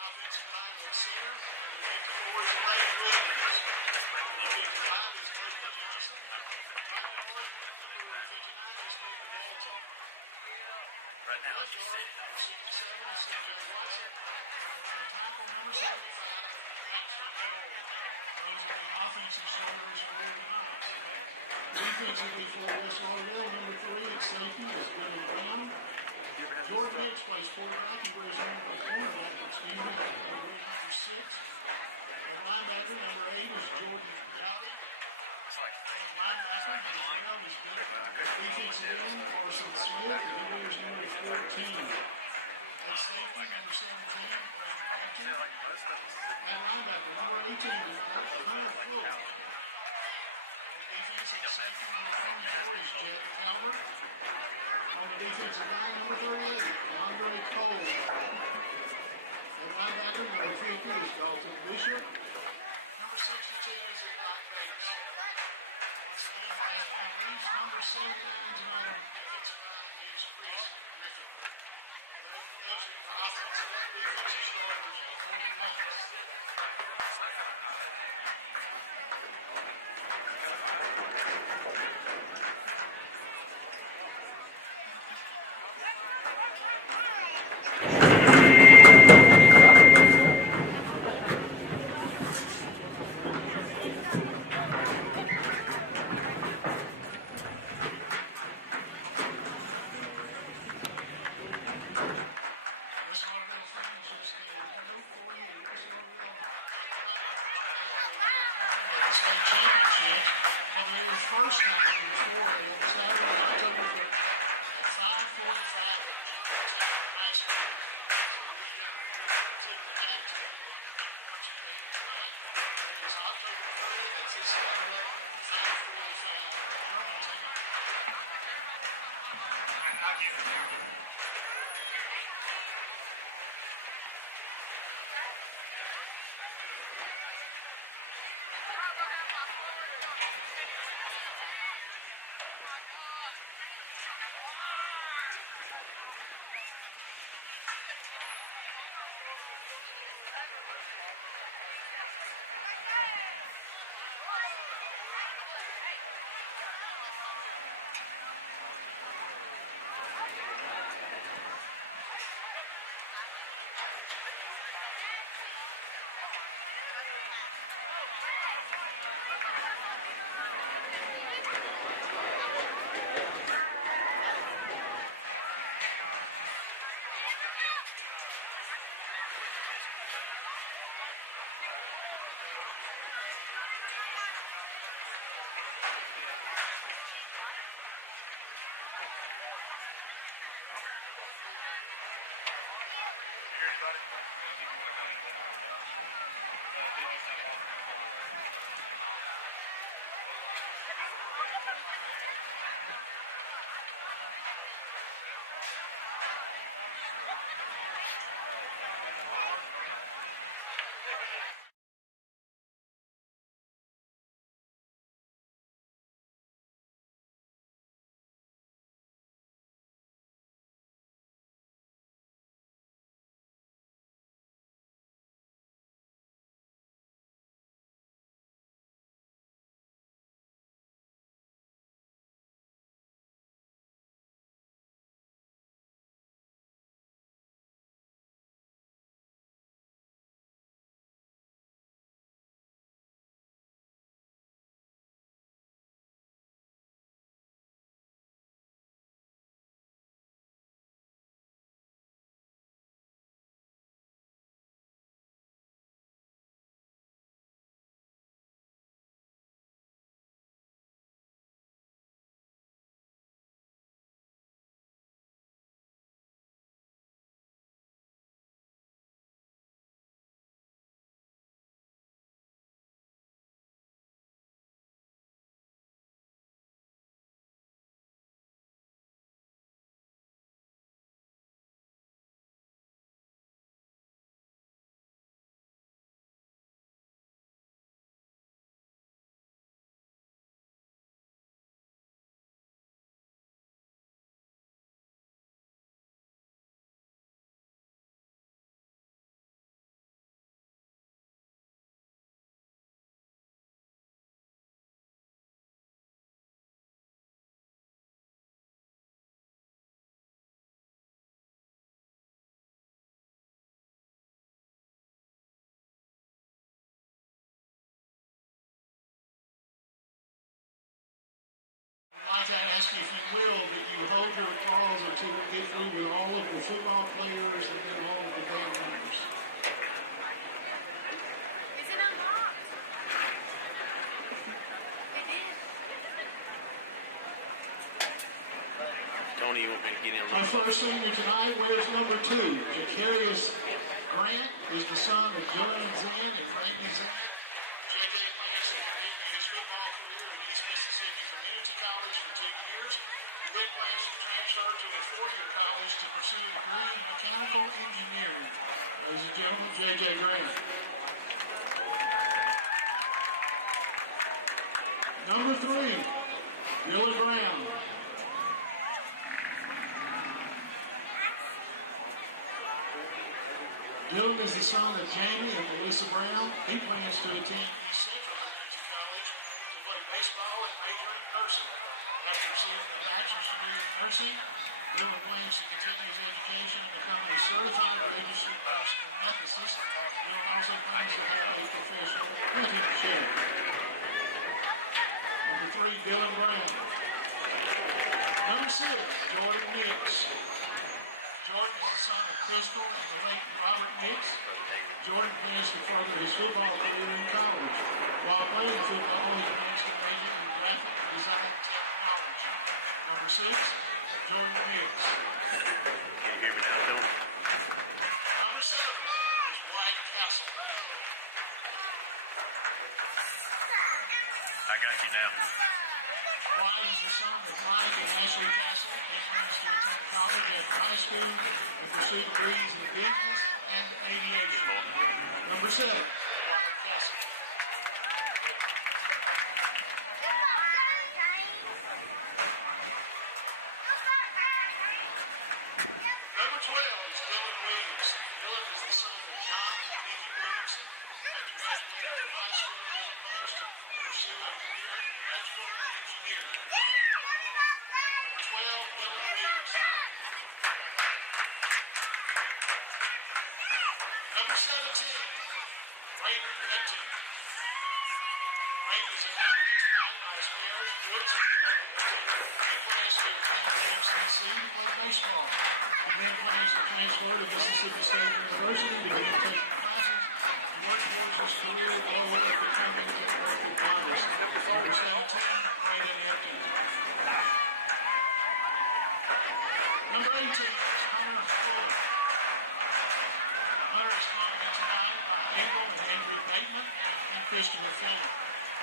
offensive line at center. Number 54 is Lane Williams. Number 55 is Leslie Johnson. Right guard, number 59 is Nick Dalton. Right now, Left guard, number 67 is CJ Watson. Tackle number 75, Ashton Cole. Those are the offensive starters for the Giants. Defensively for West Lauderdale, number 3 at safety is Billy Brown. Jordan Hicks plays quarterback. He wears number cornerback. Excuse me, number 6. And linebacker, number 8 is Jordan Dowdy. And linebacker, number 9 is Billy. Defensive end, Carson Smith, and he wears number 14. At safety, number 17, Brad Baxter. And linebacker, number 18 is Hunter Floyd. Defensive safety, number 24 is Jack Calvert. On the defensive line, number 38, Andre Cole. And linebacker, number 50 is Dalton Bishop. Number 62 is Eli Bates. Once again, last but not least, number 79 tonight on the defensive line is Chris Griffin. Those are your offensive and defensive starters for the Giants. State championship, and then the first night before they Saturday, October 3rd, at 5:45 at Georgetown High School. We took the back to what you did tonight. It's October 3rd, that's this Saturday, 5:45 Georgetown. until we get through with all of the football players and then all of the band members. Is it unlocked? It is. Tony, you want me to get in? Our first senior tonight wears number 2. Jacarius Grant is the son of Dylan Zinn and Randy Zinn. JJ plans to continue his football career at East Mississippi Community College for 10 years. He then plans to transfer to a 4-year college to pursue a degree in mechanical engineering. Ladies and gentlemen, JJ Grant. Number 3, Dylan Brown. Dylan is the son of Jamie and Melissa Brown. He plans to attend East Central Community College to play baseball and major in nursing. After receiving a bachelor's degree in nursing, Dylan plans to continue his education and become a certified registered nurse anesthetist. Dylan also plans to have a professional printing share. Number 3, Dylan Brown. Number 6, Jordan Nix. Jordan is the son of Crystal and Robert Nix. Jordan plans to further his football career in college. While playing football, he plans to major in graphic design technology. Number 6, Jordan Nix. Can you hear me now, Tony? Number 7 is Wyatt Castle. I got you now. Wyatt is the son of Mike and Ashley Castle. He plans to attend college after high school and pursue degrees in business and aviation. Number 7, Wyatt Castle. Number 12 is Dylan Williamson. Dylan is the son of John and Nikki Williamson. After graduating from high school, Dylan plans to pursue a career in electrical engineering. Number 12, Dylan Williamson. Number 17, Rainer Neptune. Rainer is accompanied tonight by his parents, Brooks and Greg Neptune. He plans to attend MCC to play baseball. He then plans to transfer to Mississippi State University to begin taking classes and work towards his career all the way up becoming an orthodontist. Number 17, Rainer Neptune. Number 18 is Hunter Fuller. Hunter is accompanied tonight by Abel and Henry Bankman and Christopher Fleming.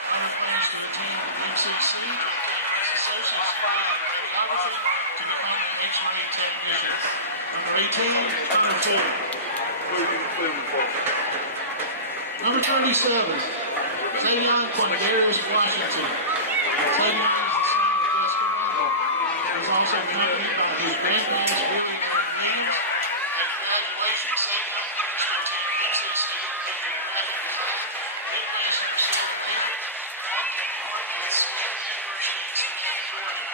Hunter plans to attend MCC to obtain his associate's degree in radiography to become an X-ray technician. Number 18, Hunter Fuller. Number 37, Tavion Quindarius Washington. Tavion is the son of Jessica Marble. He is also accompanied by his grandparents, Willie and Louise. After graduation, Tavion plans to attend MCC to major in graphic design. He plans to pursue a major in art at Savannah University in Savannah, Georgia.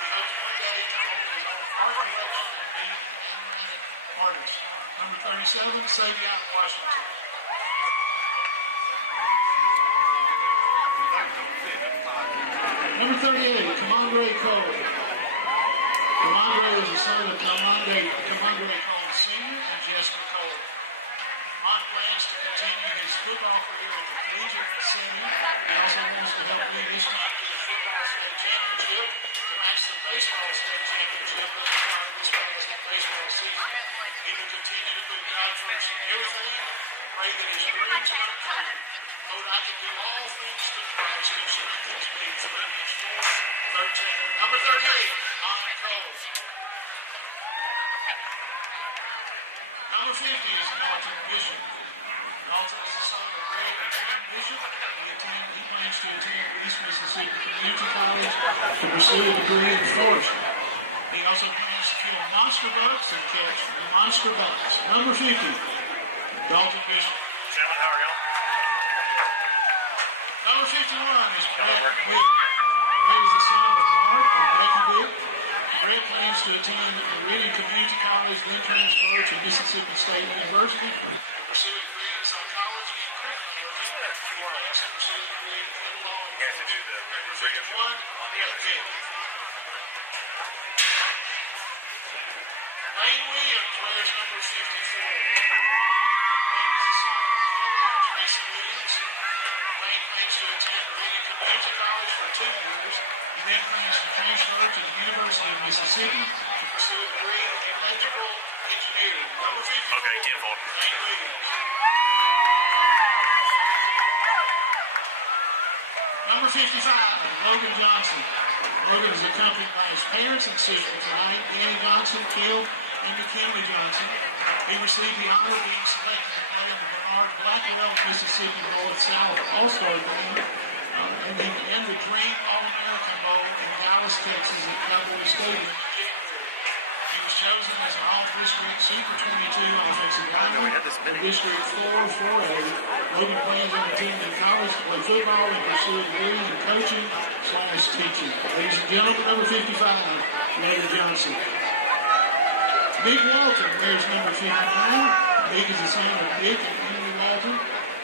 He hopes one day to own his own art collection and be an animated artist. Number 37, Savion Washington. Number 38, Commandre Cole. Commandre is the son of Commandre Cole Sr. and Jessica Cole. Mont plans to continue his football career at the collegiate setting. He also wants to help lead his team to the football state championship to match the baseball state championship at the start of this past baseball season. He will continue to put God first in everything and pray that his dreams come true. Lord, I can do all things through Christ who strengthens me. Philippians 4:13. Number 38, Anna Cole. Number 50 is Dalton Bishop. Dalton is the son of Greg and Jim Bishop. He plans to attend East Mississippi Community College to pursue a degree in forestry. He also plans to kill monster bugs and catch monster bugs. Number 50, Dalton Bishop. Gentlemen, how are y'all? Number 51 is Brett Wick. Brett is the son of Mark and Becky Wick. Brett plans to attend Meridian Community College, then transfer to Mississippi State University to pursue a degree in psychology and criminology. He plans to pursue a degree in law You have to do enforcement. the Number radio 51, on the other Brett side. Wick. Lane Williams wears number 54. Lane is the son of Kelly Tracy Williams. Lane plans to attend Reading Community College for 2 years. He then plans to transfer to the University of Mississippi to pursue a degree in electrical engineering. Number 54. Okay, 10-4. Lane Williams. Number 55, Logan Johnson. Logan is accompanied by his parents and sister tonight, Danny Johnson, Kel, and McKinley Johnson. He received the honor of being selected to play in the Bernard Blackwell Mississippi North-South All-Star Game and the Dream All-American Bowl in Dallas, Texas at Cowboy Stadium in January. He was chosen as an All-District Super 22 offensive lineman in District 4 4A. Logan plans on attending college to play football and pursue a degree in coaching/teaching. Ladies and gentlemen, number 55, Logan Johnson. Nick Walton wears number 59. Nick is the son of Nick and Emily Walton.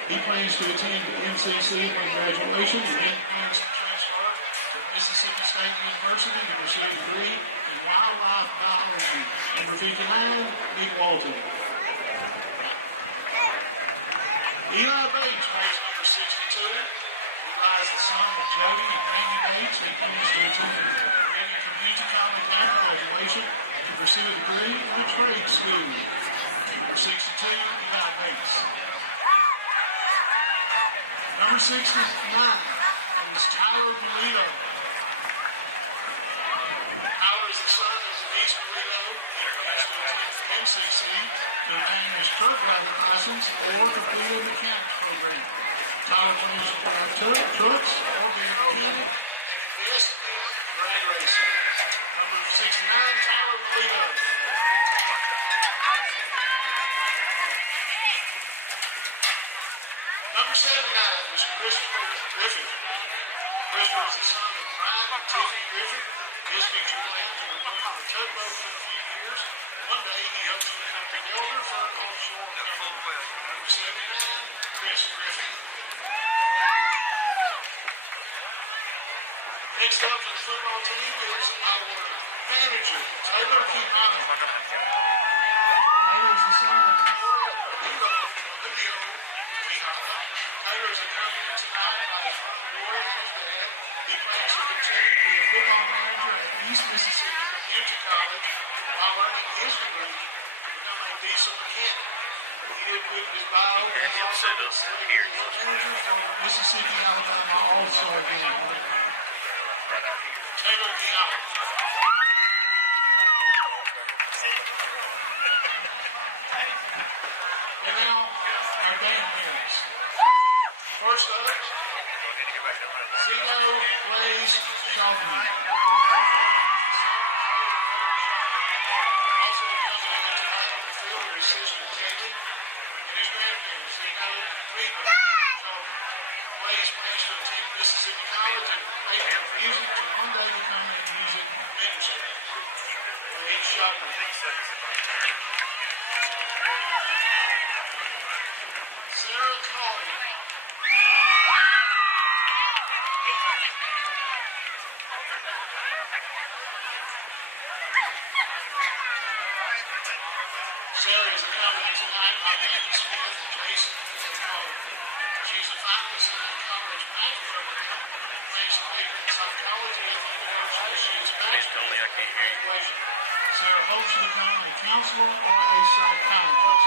He plans to attend MCC upon graduation. He then plans to transfer to Mississippi State University to pursue a degree in wildlife biology. Number 59, Nick Walton. Eli Bates wears number 62. Eli is the son of Jody and Randy Bates. He plans to attend Reading Community College after graduation to pursue a degree in a trade school. Number 62, Eli Bates. Number 69 is Tyler Murillo. Tyler is the son of Denise Murillo. He plans to attend MCC to obtain his truck driving license or complete a mechanics program. Tyler plans to drive trucks or be a mechanic and invest in drag racing. Number 69, Tyler Murillo. Number 79 is Christopher Griffith. Christopher is the son of Brian and Tiffany Griffith. His future plans are to work on a tugboat for a few years. One day he hopes to become the elder for an offshore company. Number 79, Chris Griffith. Next up for the football team is our manager, Taylor Kihana. Taylor is the son of Julio Kihana. Taylor is accompanied tonight by his father, Roy, and his dad. He plans to continue to be a football manager at East Mississippi Community College while earning his degree to become a diesel mechanic. He did put in his bio and he's also been selected as a manager for the Mississippi Alabama All-Star Game. Taylor Kihana. And now, our band parents. First up, Zeno Blaze Shelby. Also accompanying him tonight on the field are his sister Kaylee and his grandparents, Zeno Friedman Shelby. Blaze plans to attend Mississippi College and major in music to one day become a music minister. Blaze Shelby. Sarah Colley. Sarah is accompanied tonight by Becky Smith and Jason Colley. She's a finalist in the college math program. Plans to major in psychology at the university. She is bachelor in graduation. Sarah hopes to become a counselor or a psychologist.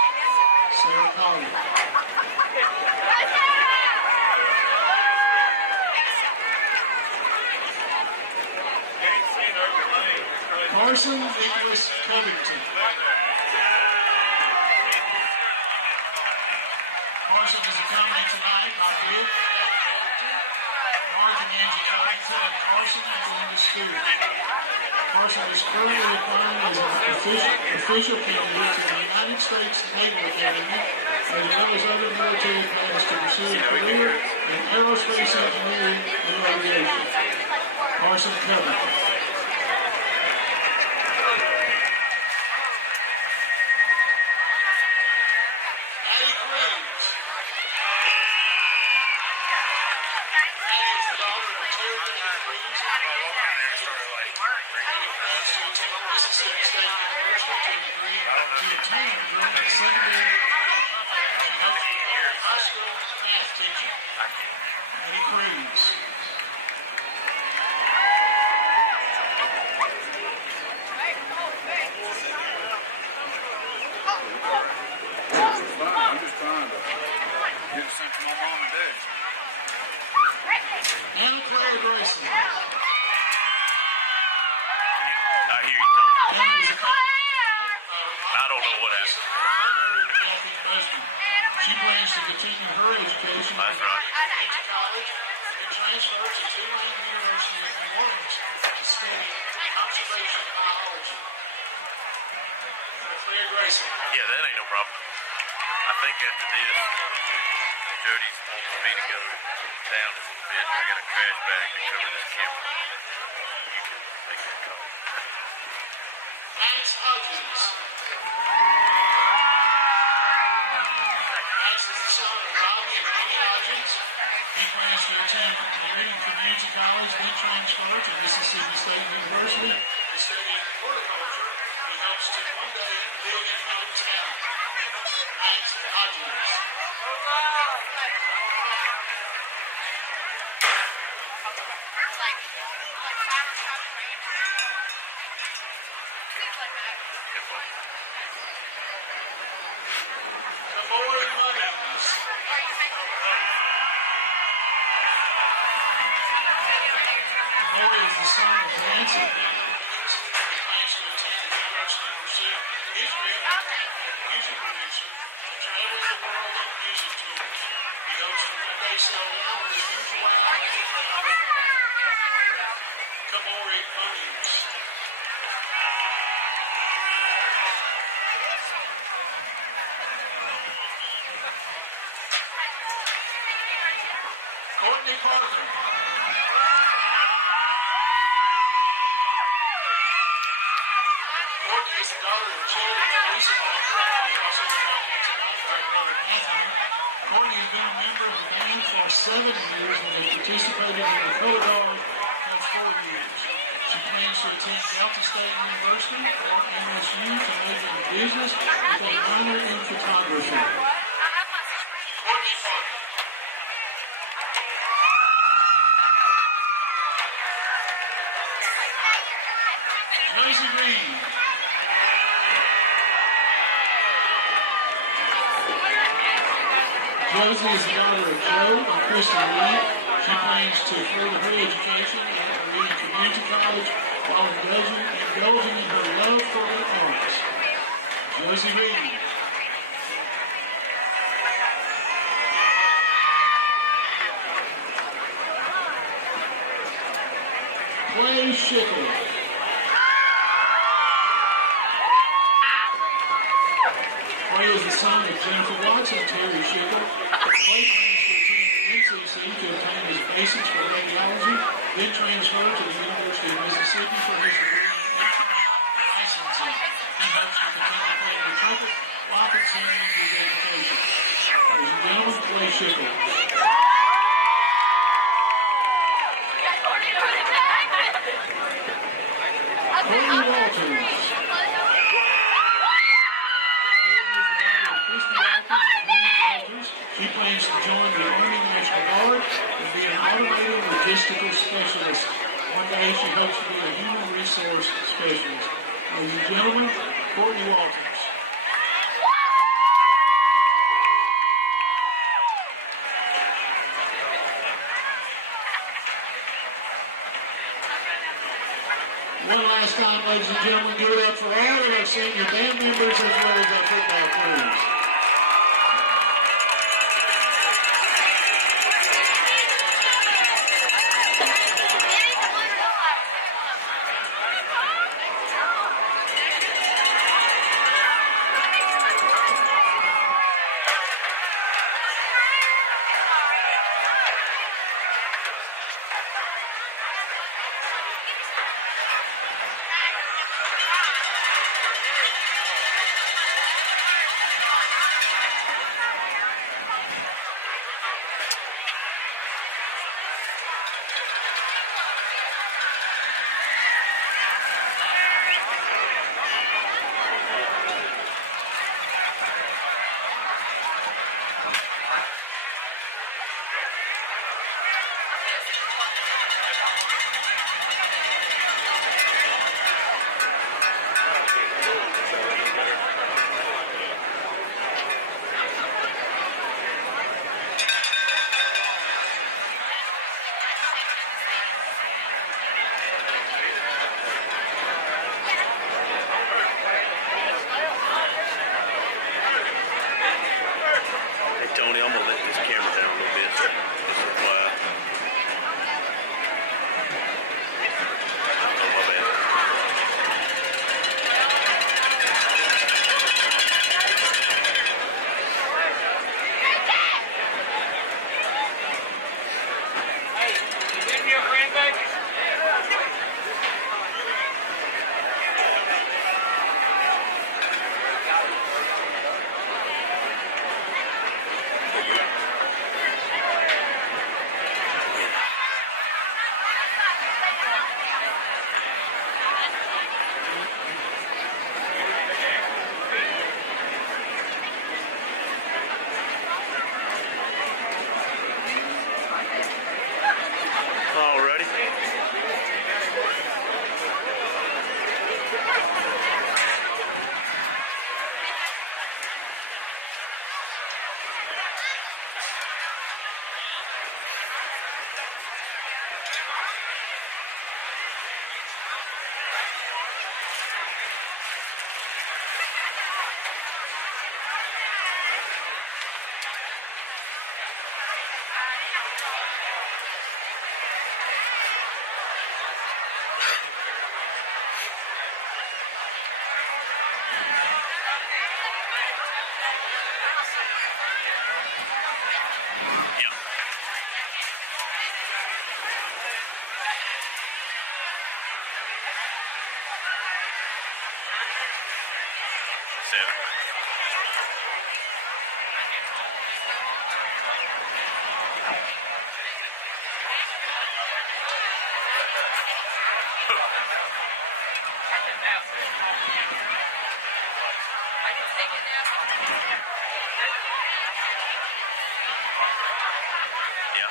Sarah Colley. Carson Nicholas Covington. Carson is accompanied tonight by Bill Covington, Mark and Angie Covington, and Carson and Belinda Stewart. Carson is currently applying as an official candidate to the United States Naval Academy, as well as other military plans to pursue a career in aerospace engineering and aviation. Carson Covington. Mississippi State University to a degree I'm just trying to get something to my mom and dad. Now Claire Grayson. I hear you, Tony. That is I don't know what happened. Kathy Busby. She plans to continue her education That's at right. community college and then transfer to Tulane University of New Orleans to study conservation biology. Claire Grayson. Yeah, that ain't no problem. I think after this, Jody's wants me to go down a little bit. I got a trash bag to cover this camera. You can make that call. Max Hodges. Max is the son of Robbie and Amy Hodges. He plans to attend Reading Community College, then transfer to Mississippi State University to study horticulture. He hopes to one day live in Motown. Max Hodges. Kamori Munnings. Kamori is the son of Lance and Bill Munnings. He plans to attend the university and pursue his dream of becoming a music producer and traveling the world on music tours. He hopes to one day settle down with his future wife, Kamori Munnings. Courtney Parker. Courtney is the daughter of Chad and Lisa Parker. He also is talking tonight by brother Anthony. Courtney has been a member of the band for 7 years and has participated in the Color Guard for 4 years. She plans to attend Delta State University or MSU to major in business with a minor in photography. Courtney Parker. Josie Reed. Josie is the daughter of Joe and Kristen Reed. She plans to further her education at Reading Community College while indulging in her love for the arts. Josie Reed. Clay Schickel. Clay is the son of Jennifer Watson and Terry Schickel. Clay plans to attend MCC to obtain his basics for radiology, then transfer to the University of Mississippi for his degree in licensing. He hopes to continue playing the trumpet while continuing his education. Ladies and gentlemen, Clay Schickel. Courtney Walters. She plans to join the Army National Guard and be an automated logistical specialist. One day she hopes to be a human resource specialist. Ladies and gentlemen, Courtney Walters. One last time, ladies and gentlemen, give it up for all of our senior band members as well as our football crews. Tony, I'm going to let this camera down a little bit. So this is wide. Oh, my bad. Hey, you been here, grandbaby? All ready? Yeah. 7. Yeah. Yeah.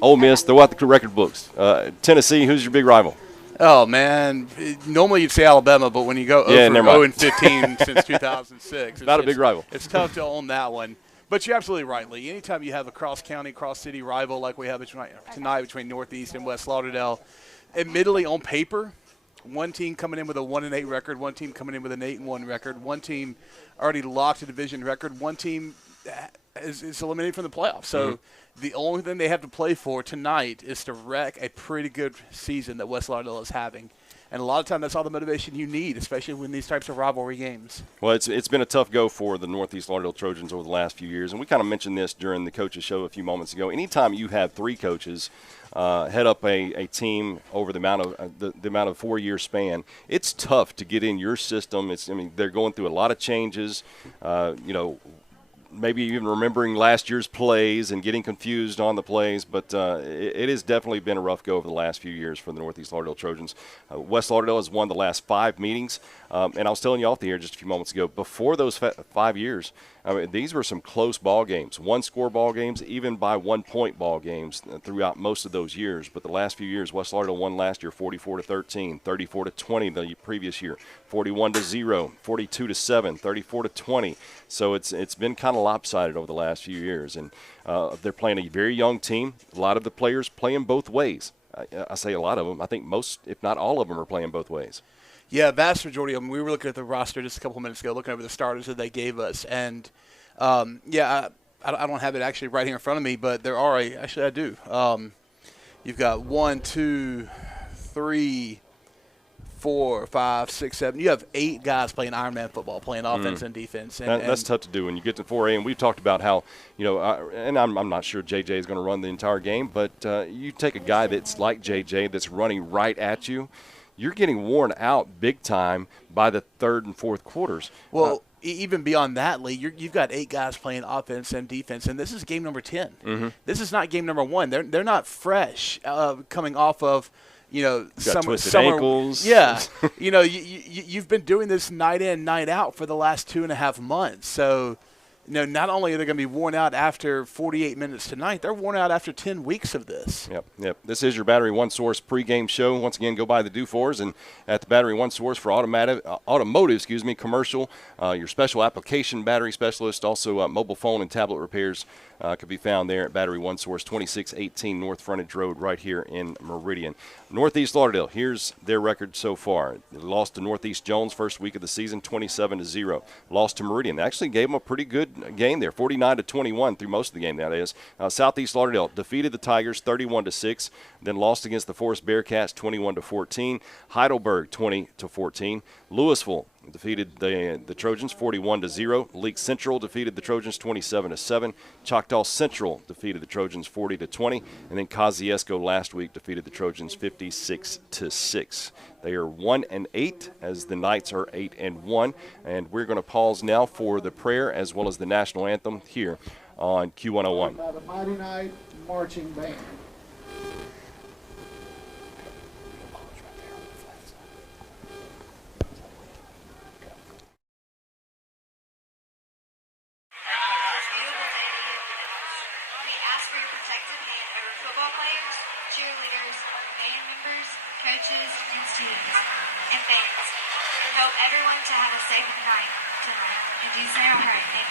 Ole Miss, throw out the record books. Tennessee, who's your big rival? Oh, man. Normally you'd say Alabama, but when you go Yeah, over never mind. 0-15 since 2006, Not a big rival. It's tough to own that one. But you're absolutely right, Lee. Anytime you have a cross-county, cross-city rival like we have tonight between Northeast and West Lauderdale, admittedly on paper, one team coming in with a 1-8 record, one team coming in with an 8-1 record, one team already locked a division record, one team is eliminated from the playoffs. So the only thing they have to play for tonight is to wreck a pretty good season that West Lauderdale is having. And a lot of time that's all the motivation you need, especially when these types of rivalry games. Well, it's been a tough go for the Northeast Lauderdale Trojans over the last few years, and we kind of mentioned this during the coaches show a few moments ago. Anytime you have 3 coaches head up a team over the amount of the amount of 4-year span, it's tough to get in your system. They're going through a lot of changes. Maybe even remembering last year's plays and getting confused on the plays, but it has definitely been a rough go over the last few years for the Northeast Lauderdale Trojans. West Lauderdale has won the last 5 meetings, and I was telling you off the air just a few moments ago, before those 5 years, these were some close ball games, one-score ball games, even by 1-point ball games throughout most of those years. But the last few years, West Lauderdale won last year 44-13, 34-20 the previous year, 41-0, 42-7, 34-20. So it's been kind of lopsided over the last few years, and they're playing a very young team. A lot of the players playing both ways. I say a lot of them. I think most, if not all of them, are playing both ways. Yeah, vast majority of them. We were looking at the roster just a couple minutes ago, looking over the starters that they gave us. And, I don't have it actually right here in front of me, but there are actually I do. You've got 1, 2, 3, 4, 5, 6, 7. You have 8 guys playing Ironman football, playing offense and defense. And, that's tough to do when you get to 4A. And we've talked about how, and I'm not sure JJ is going to run the entire game, but you take a guy that's like JJ that's running right at you, you're getting worn out big time by the third and fourth quarters. Well, even beyond that, Lee, you've got 8 guys playing offense and defense, and this is game number 10. Mm-hmm. This is not game number 1. They're not fresh coming off of twisted ankles. Yeah, you've been doing this night in, night out for the last 2.5 months. So, not only are they going to be worn out after 48 minutes tonight, they're worn out after 10 weeks of this. Yep. This is your Battery One Source pregame show. Once again, go by the Dufors and at the Battery One Source for automotive, commercial, your special application battery specialist, also mobile phone and tablet repairs could be found there at Battery One Source, 2618 North Frontage Road right here in Meridian. Northeast Lauderdale, here's their record so far. They lost to Northeast Jones first week of the season, 27-0. Lost to Meridian. They actually gave them a pretty good game there, 49-21 through most of the game, that is. Southeast Lauderdale defeated the Tigers 31-6, then lost against the Forest Bearcats 21-14. Heidelberg 20-14. Louisville defeated the Trojans 41-0. Leake Central defeated the Trojans 27-7. Choctaw Central defeated the Trojans 40-20, and then Kosciuszko last week defeated the Trojans 56-6. They are 1-8 as the Knights are 8-1, and we're going to pause now for the prayer as well as the national anthem here on Q101. By the Mighty Knight Marching Band. Cheerleaders, band members, coaches, and students, and fans. We hope everyone to have a safe night tonight. In Jesus' name I pray. Amen.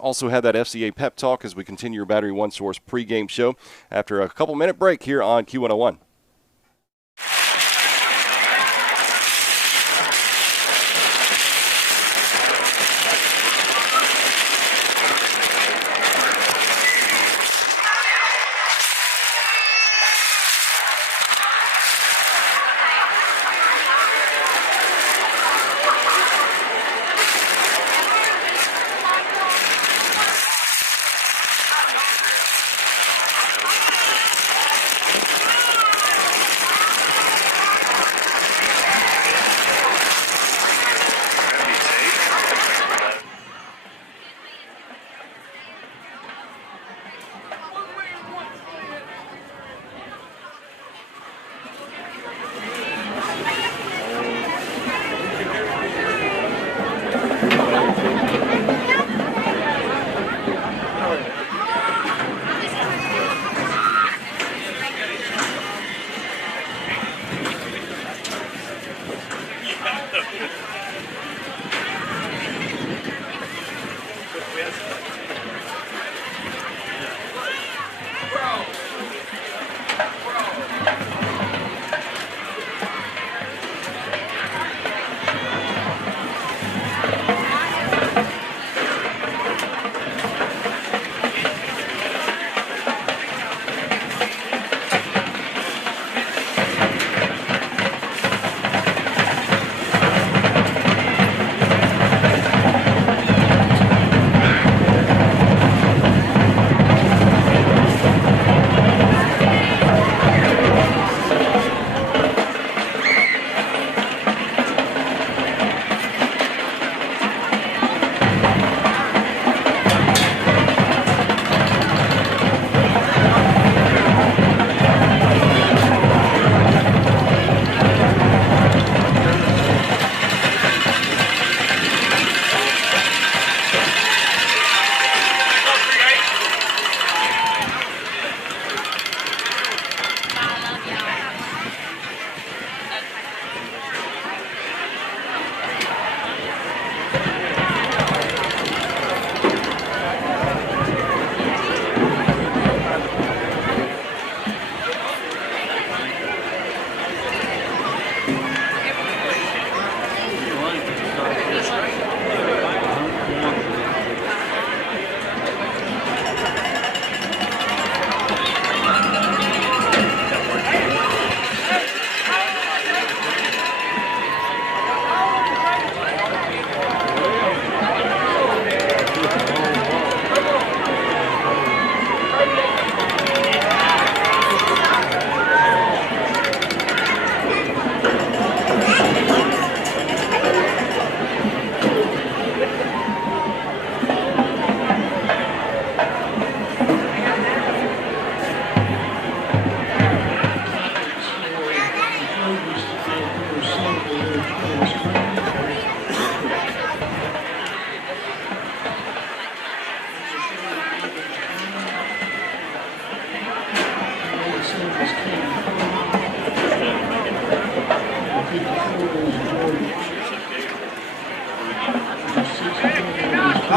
Also had that FCA pep talk as we continue your Battery One Source pregame show after a couple-minute break here on Q101.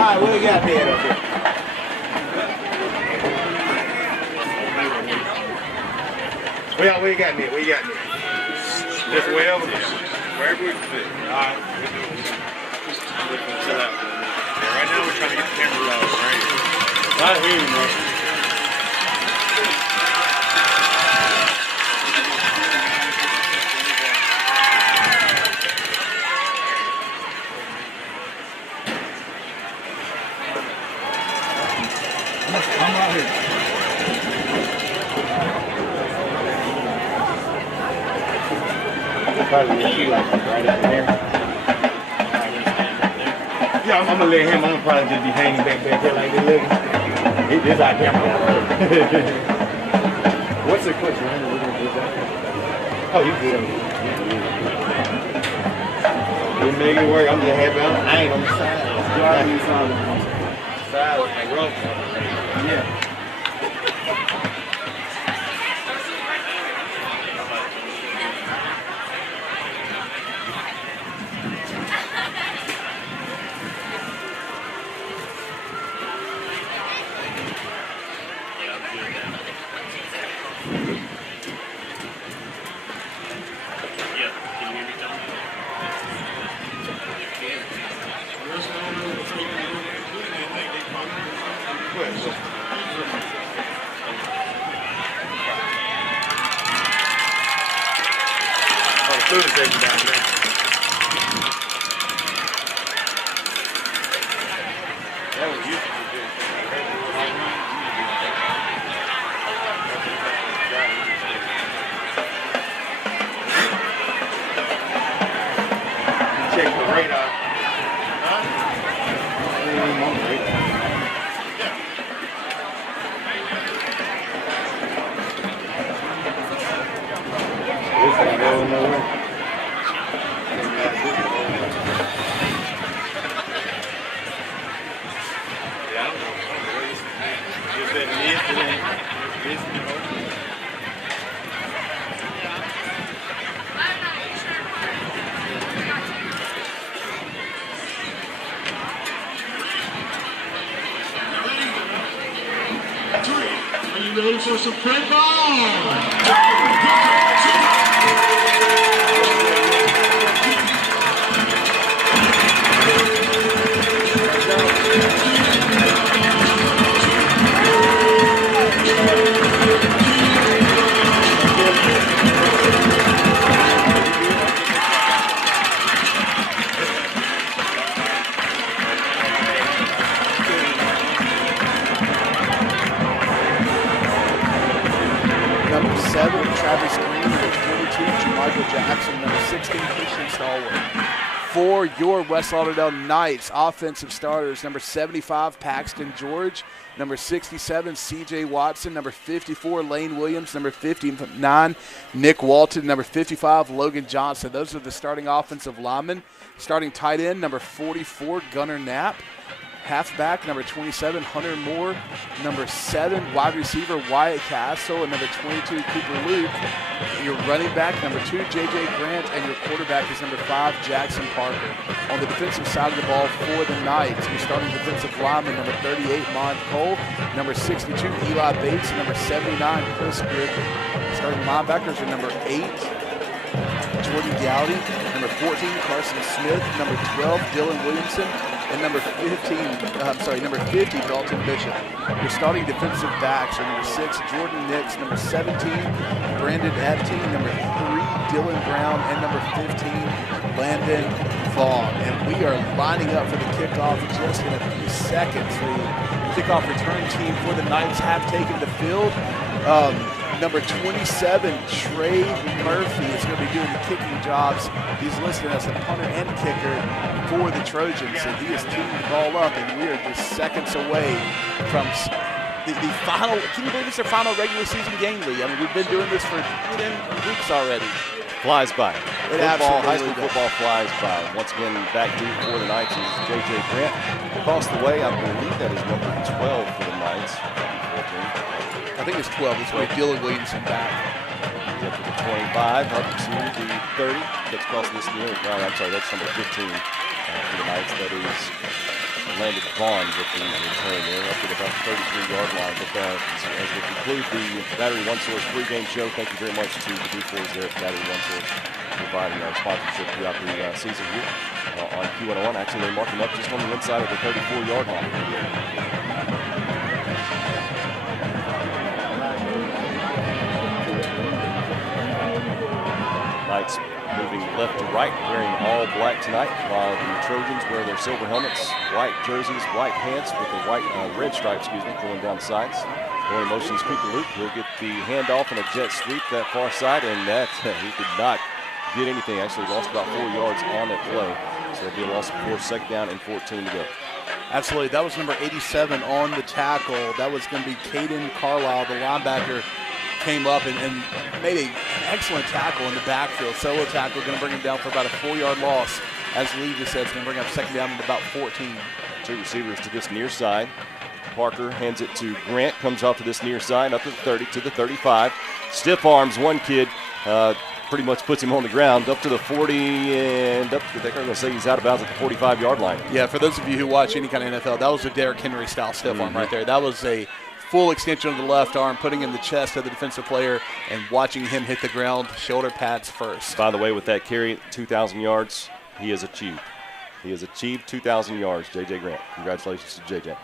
right, what we got there up here? Well, what you got there? What you got there? Just wherever? Wherever we can fit. All right. Chill out. Yeah, right now we're trying to get the camera rolling right here. I hear you, man. I'm right here. Probably with you like right up there. Yeah, I'm gonna let him. I'm gonna probably just be hanging back here like this. Look, this our camera. What's the question? Oh, you good? You make it work. I'm just happy. I ain't on the side. Side with the rope. Yeah. Food is taken down there. That was used to be good. Check the radar. This ain't going nowhere. Are you ready for some prep ball? Number 7, Travis Green. Number 22, Jermichael Jackson. Number 16, Christian Stallworth. For your West Lauderdale Knights offensive starters, number 75, Paxton George. Number 67, C.J. Watson. Number 54, Lane Williams. Number 59, Nick Walton. Number 55, Logan Johnson. Those are the starting offensive linemen. Starting tight end, number 44, Gunnar Knapp. Halfback, number 27, Hunter Moore. Number 7, wide receiver, Wyatt Castle. And number 22, Cooper Luke. Your running back, number 2, J.J. Grant. And your quarterback is number 5, Jackson Parker. On the defensive side of the ball for the Knights, your starting defensive lineman, number 38, Mon Cole. Number 62, Eli Bates. And number 79, Chris Griffin. Starting linebackers are number 8, Jordan Gowdy. Number 14, Carson Smith. Number 12, Dylan Williamson. And number 50, Dalton Bishop. Your starting defensive backs are number 6, Jordan Nix, number 17, Brandon Epting, number 3, Dylan Brown, and number 15, Landon Vaughn. And we are lining up for the kickoff just in a few seconds. The kickoff return team for the Knights have taken the field. Number 27, Trey Murphy, is going to be doing the kicking jobs. He's listed as a punter and kicker for the Trojans, and he is teeing the ball up, and we are just seconds away from the final. Can you believe it's their final regular season game, Lee? I mean, we've been doing this for 10 weeks already. Flies by. Football, high school football flies by. Once again, back deep for the Knights is J.J. Grant. Across the way, I believe that is number 12 for the Knights. I think it's 12. It's way Dylan Williamson back. Up to the 25, up to the 30. Gets across this near. I'm sorry, that's number 15 for the Knights. That is landed Vaughn with the return there, up at about the 33-yard line. But as we conclude the Battery One Source pregame show, thank you very much to the D4s there at Battery One Source providing our sponsorship throughout the season here on Q101. Actually, they marked him up just on the inside of the 34-yard line. Knights moving left to right, wearing all black tonight, while the Trojans wear their silver helmets, white jerseys, white pants with the red stripes, going down the sides. Going in motion is Cooper Luke. He'll get the handoff and a jet sweep that far side, and that he did not get anything. Actually lost about 4 yards on that play. So it'll be a loss of 4, second down and 14 to go. Absolutely. That was number 87 on the tackle. That was going to be Caden Carlisle, the linebacker, came up and made an excellent tackle in the backfield. Solo tackle, going to bring him down for about a 4-yard loss. As Lee just said, it's going to bring up second down at about 14. 2 receivers to this near side. Parker hands it to Grant, comes off to this near side, up to the 30, to the 35. Stiff arms one kid, pretty much puts him on the ground, up to the 40, and up to, they're going to say he's out of bounds at the 45-yard line. Yeah, for those of you who watch any kind of NFL, that was a Derrick Henry style stiff arm right there. That was a full extension of the left arm, putting in the chest of the defensive player and watching him hit the ground, shoulder pads first. By the way, with that carry, 2,000 yards, he has achieved. He has achieved 2,000 yards, J.J. Grant. Congratulations to J.J.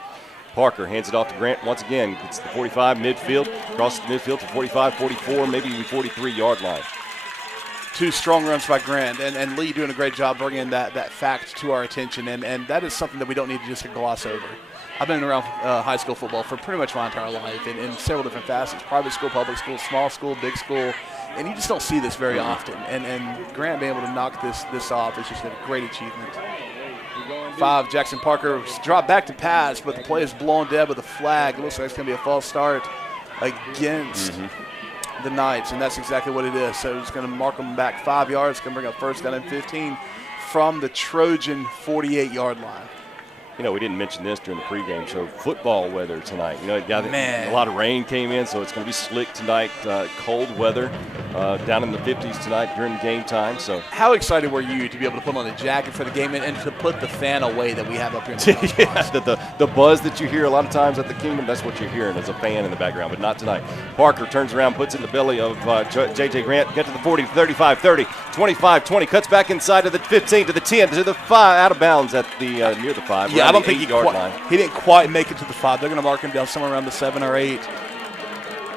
Parker hands it off to Grant once again. Gets the 45 midfield, crosses the midfield to 45, 44, maybe even 43-yard line. 2 strong runs by Grant, and Lee doing a great job bringing that fact to our attention, and that is something that we don't need to just gloss over. I've been around high school football for pretty much my entire life in several different facets, private school, public school, small school, big school, and you just don't see this very often. And Grant being able to knock this off is just a great achievement. 5, Jackson Parker dropped back to pass, but the play is blown dead with a flag. It looks like it's going to be a false start against the Knights, and that's exactly what it is. So it's going to mark them back 5 yards, going to bring up first down and 15 from the Trojan 48-yard line. You know, we didn't mention this during the pregame show. Football weather tonight. You know, a lot of rain came in, so it's going to be slick tonight. Cold weather down in the 50s tonight during game time. So, how excited were you to be able to put on a jacket for the game and to put the fan away that we have up here in the yeah, the buzz that you hear a lot of times at the Kingdom, that's what you're hearing as a fan in the background, but not tonight. Parker turns around, puts it in the belly of J.J. Grant, get to the 40, 35, 30, 25, 20, cuts back inside to the 15, to the 10, to the 5, out of bounds at the near the 5. Yeah, I don't think he didn't quite make it to the 5. They're going to mark him down somewhere around the 7 or 8.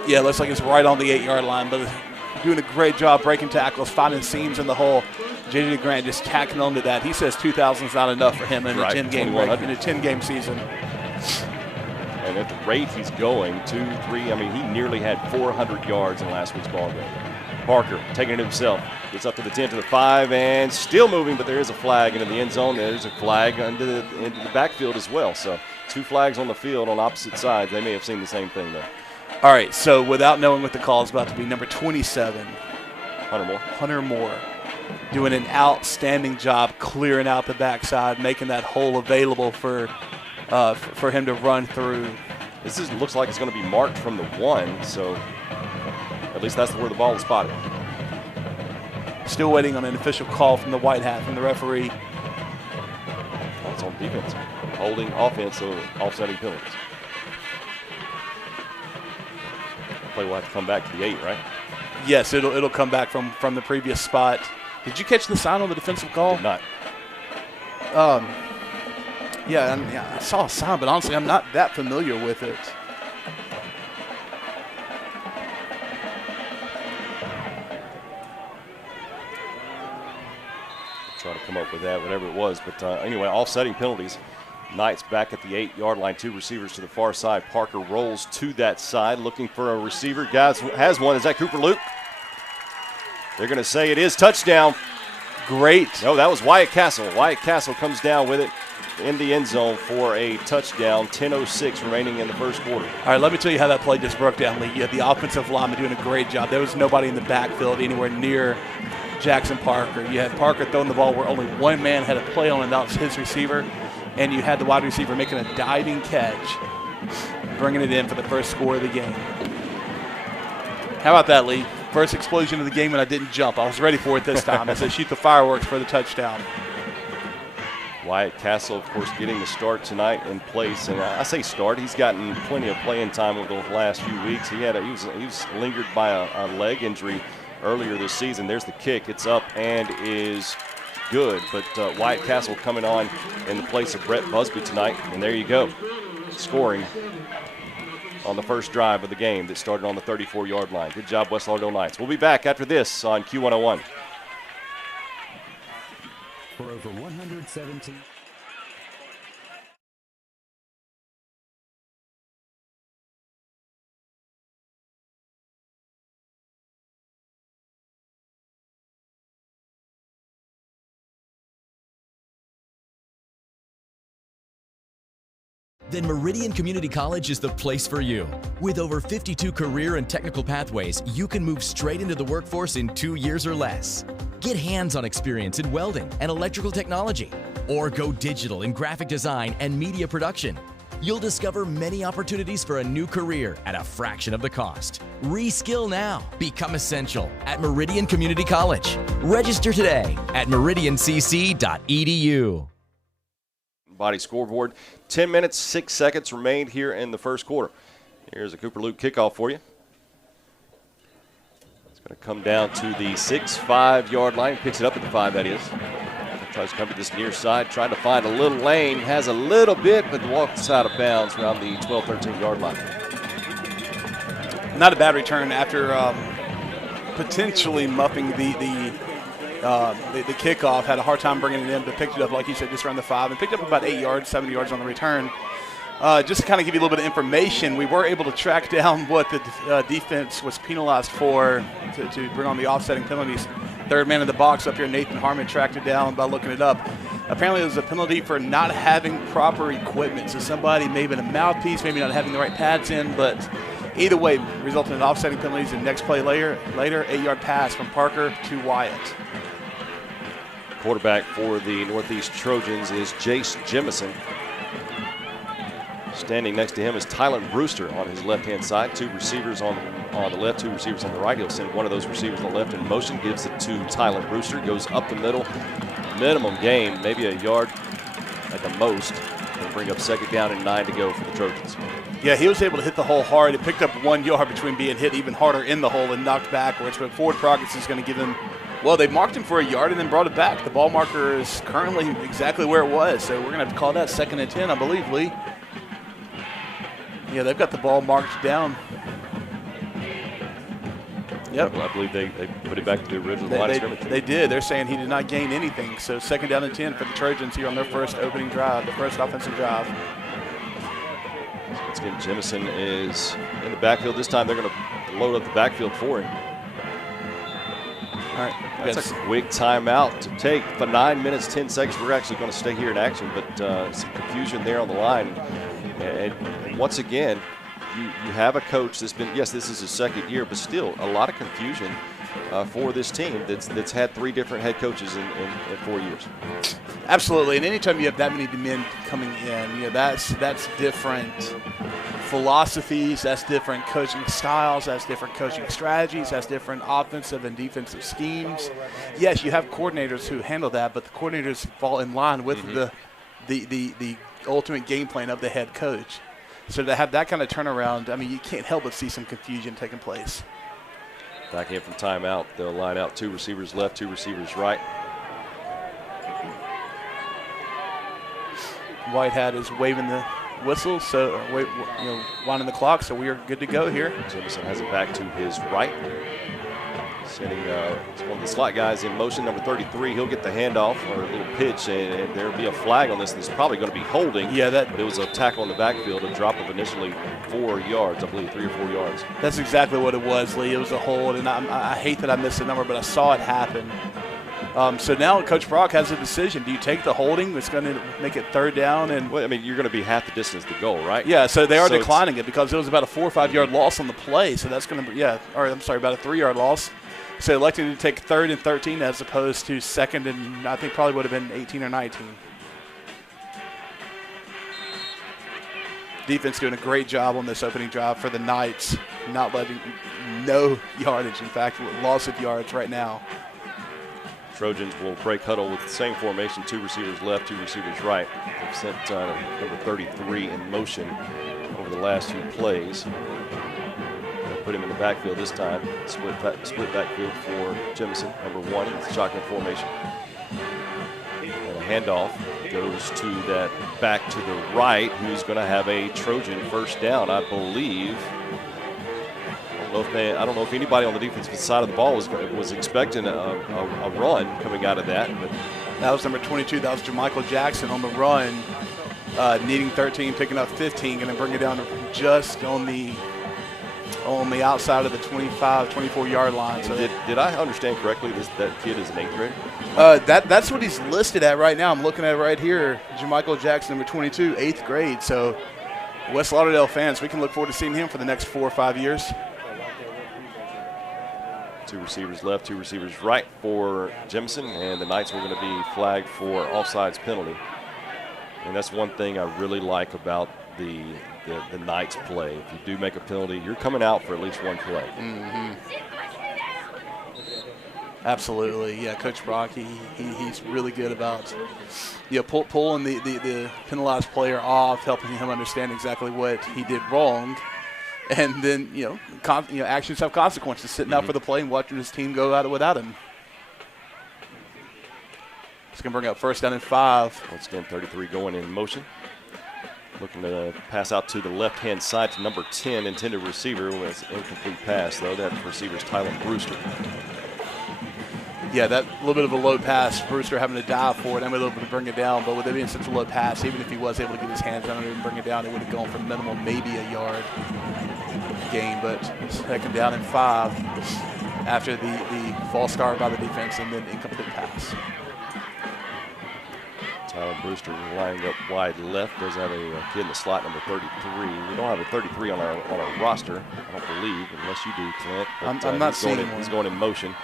Yeah, looks like it's right on the 8-yard line, but doing a great job breaking tackles, finding seams in the hole. J.J. Grant just tacking on to that. He says 2,000 is not enough for him in a 10-game season. And at the rate he's going, 2, 3, I mean, he nearly had 400 yards in last week's ball game. Parker taking it himself. Gets up to the 10, to the 5, and still moving, but there is a flag into the end zone. There's a flag into the backfield as well. So 2 flags on the field on opposite sides. They may have seen the same thing, though. All right, so without knowing what the call is about to be, number 27. Hunter Moore. Doing an outstanding job clearing out the backside, making that hole available for him to run through. This looks like it's going to be marked from the 1, so at least that's where the ball is spotted. Still waiting on an official call from the white hat, from the referee. Oh, it's on defense. Holding offense, so offsetting penalties. Play will have to come back to the 8, right? Yes, it'll come back from the previous spot. Did you catch the sign on the defensive call? Did not. Yeah, I saw a sign, but honestly, I'm not that familiar with it. Try to come up with that, whatever it was. But anyway, offsetting penalties. Knights back at the 8-yard line, 2 receivers to the far side. Parker rolls to that side, looking for a receiver. Guys has one. Is that Cooper Luke? They're going to say it is touchdown. Great. No, that was Wyatt Castle. Wyatt Castle comes down with it in the end zone for a touchdown. 10:06 remaining in the first quarter. All right, let me tell you how that play just broke down, Lee. You had the offensive lineman doing a great job. There was nobody in the backfield anywhere near Jackson Parker. You had Parker throwing the ball where only one man had a play on, and that was his receiver. And you had the wide receiver making a diving catch, bringing it in for the first score of the game. How about that, Lee? First explosion of the game, and I didn't jump. I was ready for it this time. I said shoot the fireworks for the touchdown. Wyatt Castle, of course, getting the start tonight in place. And I say start, he's gotten plenty of playing time over the last few weeks. He was lingered by a leg injury earlier this season. There's the kick. It's up and is good. But Wyatt Castle coming on in the place of Brett Busby tonight. And there you go, scoring on the first drive of the game that started on the 34-yard line. Good job, West Lauderdale Knights. We'll be back after this on Q101. For over 117. Then Meridian Community College is the place for you. With over 52 career and technical pathways, you can move straight into the workforce in 2 years or less. Get hands-on experience in welding and electrical technology, or go digital in graphic design and media production. You'll discover many opportunities for a new career at a fraction of the cost. Reskill now. Become essential at Meridian Community College. Register today at meridiancc.edu. Body scoreboard. 10 minutes, 6 seconds remained here in the first quarter. Here's a Cooper Luke kickoff for you. It's going to come down to the 6-5-yard line. Picks it up at the 5, that is. Tries to come to this near side, trying to find a little lane. Has a little bit, but walks out of bounds around the 12, 13-yard line. Not a bad return after potentially muffing the kickoff. Had a hard time bringing it in, but picked it up, like you said, just around the 5, and picked up about 8 yards, 7 yards on the return. Just to kind of give you a little bit of information, we were able to track down what the defense was penalized for to bring on the offsetting penalties. Third man in the box up here, Nathan Harmon, tracked it down by looking it up. Apparently, it was a penalty for not having proper equipment. So somebody may have been a mouthpiece, maybe not having the right pads in, but either way, resulted in offsetting penalties. And next play later, 8-yard pass from Parker to Wyatt. Quarterback for the Northeast Trojans is Jace Jemison. Standing next to him is Tylen Brewster on his left-hand side. 2 receivers on the left, 2 receivers on the right. He'll send one of those receivers on the left in motion, gives it to Tylen Brewster, goes up the middle. Minimum gain, maybe a yard at the most. They'll bring up 2nd down and 9 to go for the Trojans. Yeah, he was able to hit the hole hard. It picked up 1 yard between being hit even harder in the hole and knocked backwards. But forward progress is going to give him, well, they marked him for a yard and then brought it back. The ball marker is currently exactly where it was. So we're going to have to call that 2nd and 10, I believe, Lee. Yeah, they've got the ball marked down. Yep. I believe they put it back to the original line of scrimmage. They did. They're saying he did not gain anything. So 2nd down and 10 for the Trojans here on their first opening drive, the first offensive drive. Once again, Jemison is in the backfield. This time they're going to load up the backfield for him. All right. That's a quick timeout to take. For 9 minutes, 10 seconds, we're actually going to stay here in action, but some confusion there on the line. And once again, you have a coach that's been, yes, this is his 2nd year, but still a lot of confusion for this team that's had 3 different head coaches in 4 years. Absolutely, and anytime you have that many men coming in, that's different philosophies, that's different coaching styles, that's different coaching strategies, that's different offensive and defensive schemes. Yes, you have coordinators who handle that, but the coordinators fall in line with the ultimate game plan of the head coach. So to have that kind of turnaround, I mean, you can't help but see some confusion taking place. Back in from timeout, they'll line out 2 receivers left, 2 receivers right. Whitehead is waving the whistle, so winding the clock, so we are good to go here. Jemison has it back to his right. Sending one of the slot guys in motion, number 33. He'll get the handoff or a little pitch, and there'll be a flag on this. This is probably going to be holding. Yeah, but it was a tackle in the backfield, a drop of initially 4 yards, I believe, 3 or 4 yards. That's exactly what it was, Lee. It was a hold, and I hate that I missed the number, but I saw it happen. So now Coach Brock has a decision. Do you take the holding that's going to make it 3rd down? And well, I mean, you're going to be half the distance to goal, right? Yeah, so they are declining it because it was about a 4 or 5 yard loss on the play. So that's going to be, about a 3-yard loss. So electing to take 3rd and 13 as opposed to 2nd and I think probably would have been 18 or 19. Defense doing a great job on this opening drive for the Knights, not letting no yardage. In fact, loss of yards right now. Trojans will break huddle with the same formation, 2 receivers left, 2 receivers right. They've sent number 33 in motion over the last few plays. They'll put him in the backfield this time. Split backfield for Jemison, number 1. It's shotgun formation. And a handoff goes to that back to the right, who's going to have a Trojan first down, I believe. I don't know if anybody on the defensive side of the ball was expecting a run coming out of that. But that was number 22. That was Jermichael Jackson on the run, needing 13, picking up 15, going to bring it down to just on the outside of the 25, 24-yard line. So did I understand correctly that kid is an 8th grader? That's what he's listed at right now. I'm looking at it right here. Jermichael Jackson, number 22, 8th grade. So West Lauderdale fans, we can look forward to seeing him for the next 4 or 5 years. 2 receivers left, 2 receivers right for Jemison, and the Knights were going to be flagged for offsides penalty. And that's one thing I really like about the Knights play. If you do make a penalty, you're coming out for at least one play. Mm-hmm. Absolutely, yeah. Coach Brock, he's really good about pulling the penalized player off, helping him understand exactly what he did wrong. And then, actions have consequences, sitting out for the play and watching his team go out without him. It's going to bring up first down and 5. Once again, 33 going in motion. Looking to pass out to the left-hand side to number 10, intended receiver. With an incomplete pass, though. That receiver's Tyler Brewster. Yeah, that little bit of a low pass, Brewster having to dive for it. I'm able to bring it down, but with it being such a low pass, even if he was able to get his hands on it and bring it down, it would have gone for minimal, maybe a yard gain. But second down and 5 after the false start by the defense and then incomplete pass. Tyler Brewster lining up wide left. Does have a kid in the slot, number 33. We don't have a 33 on our roster, I don't believe, unless you do, Clint. But, I'm not seeing one. He's going in motion.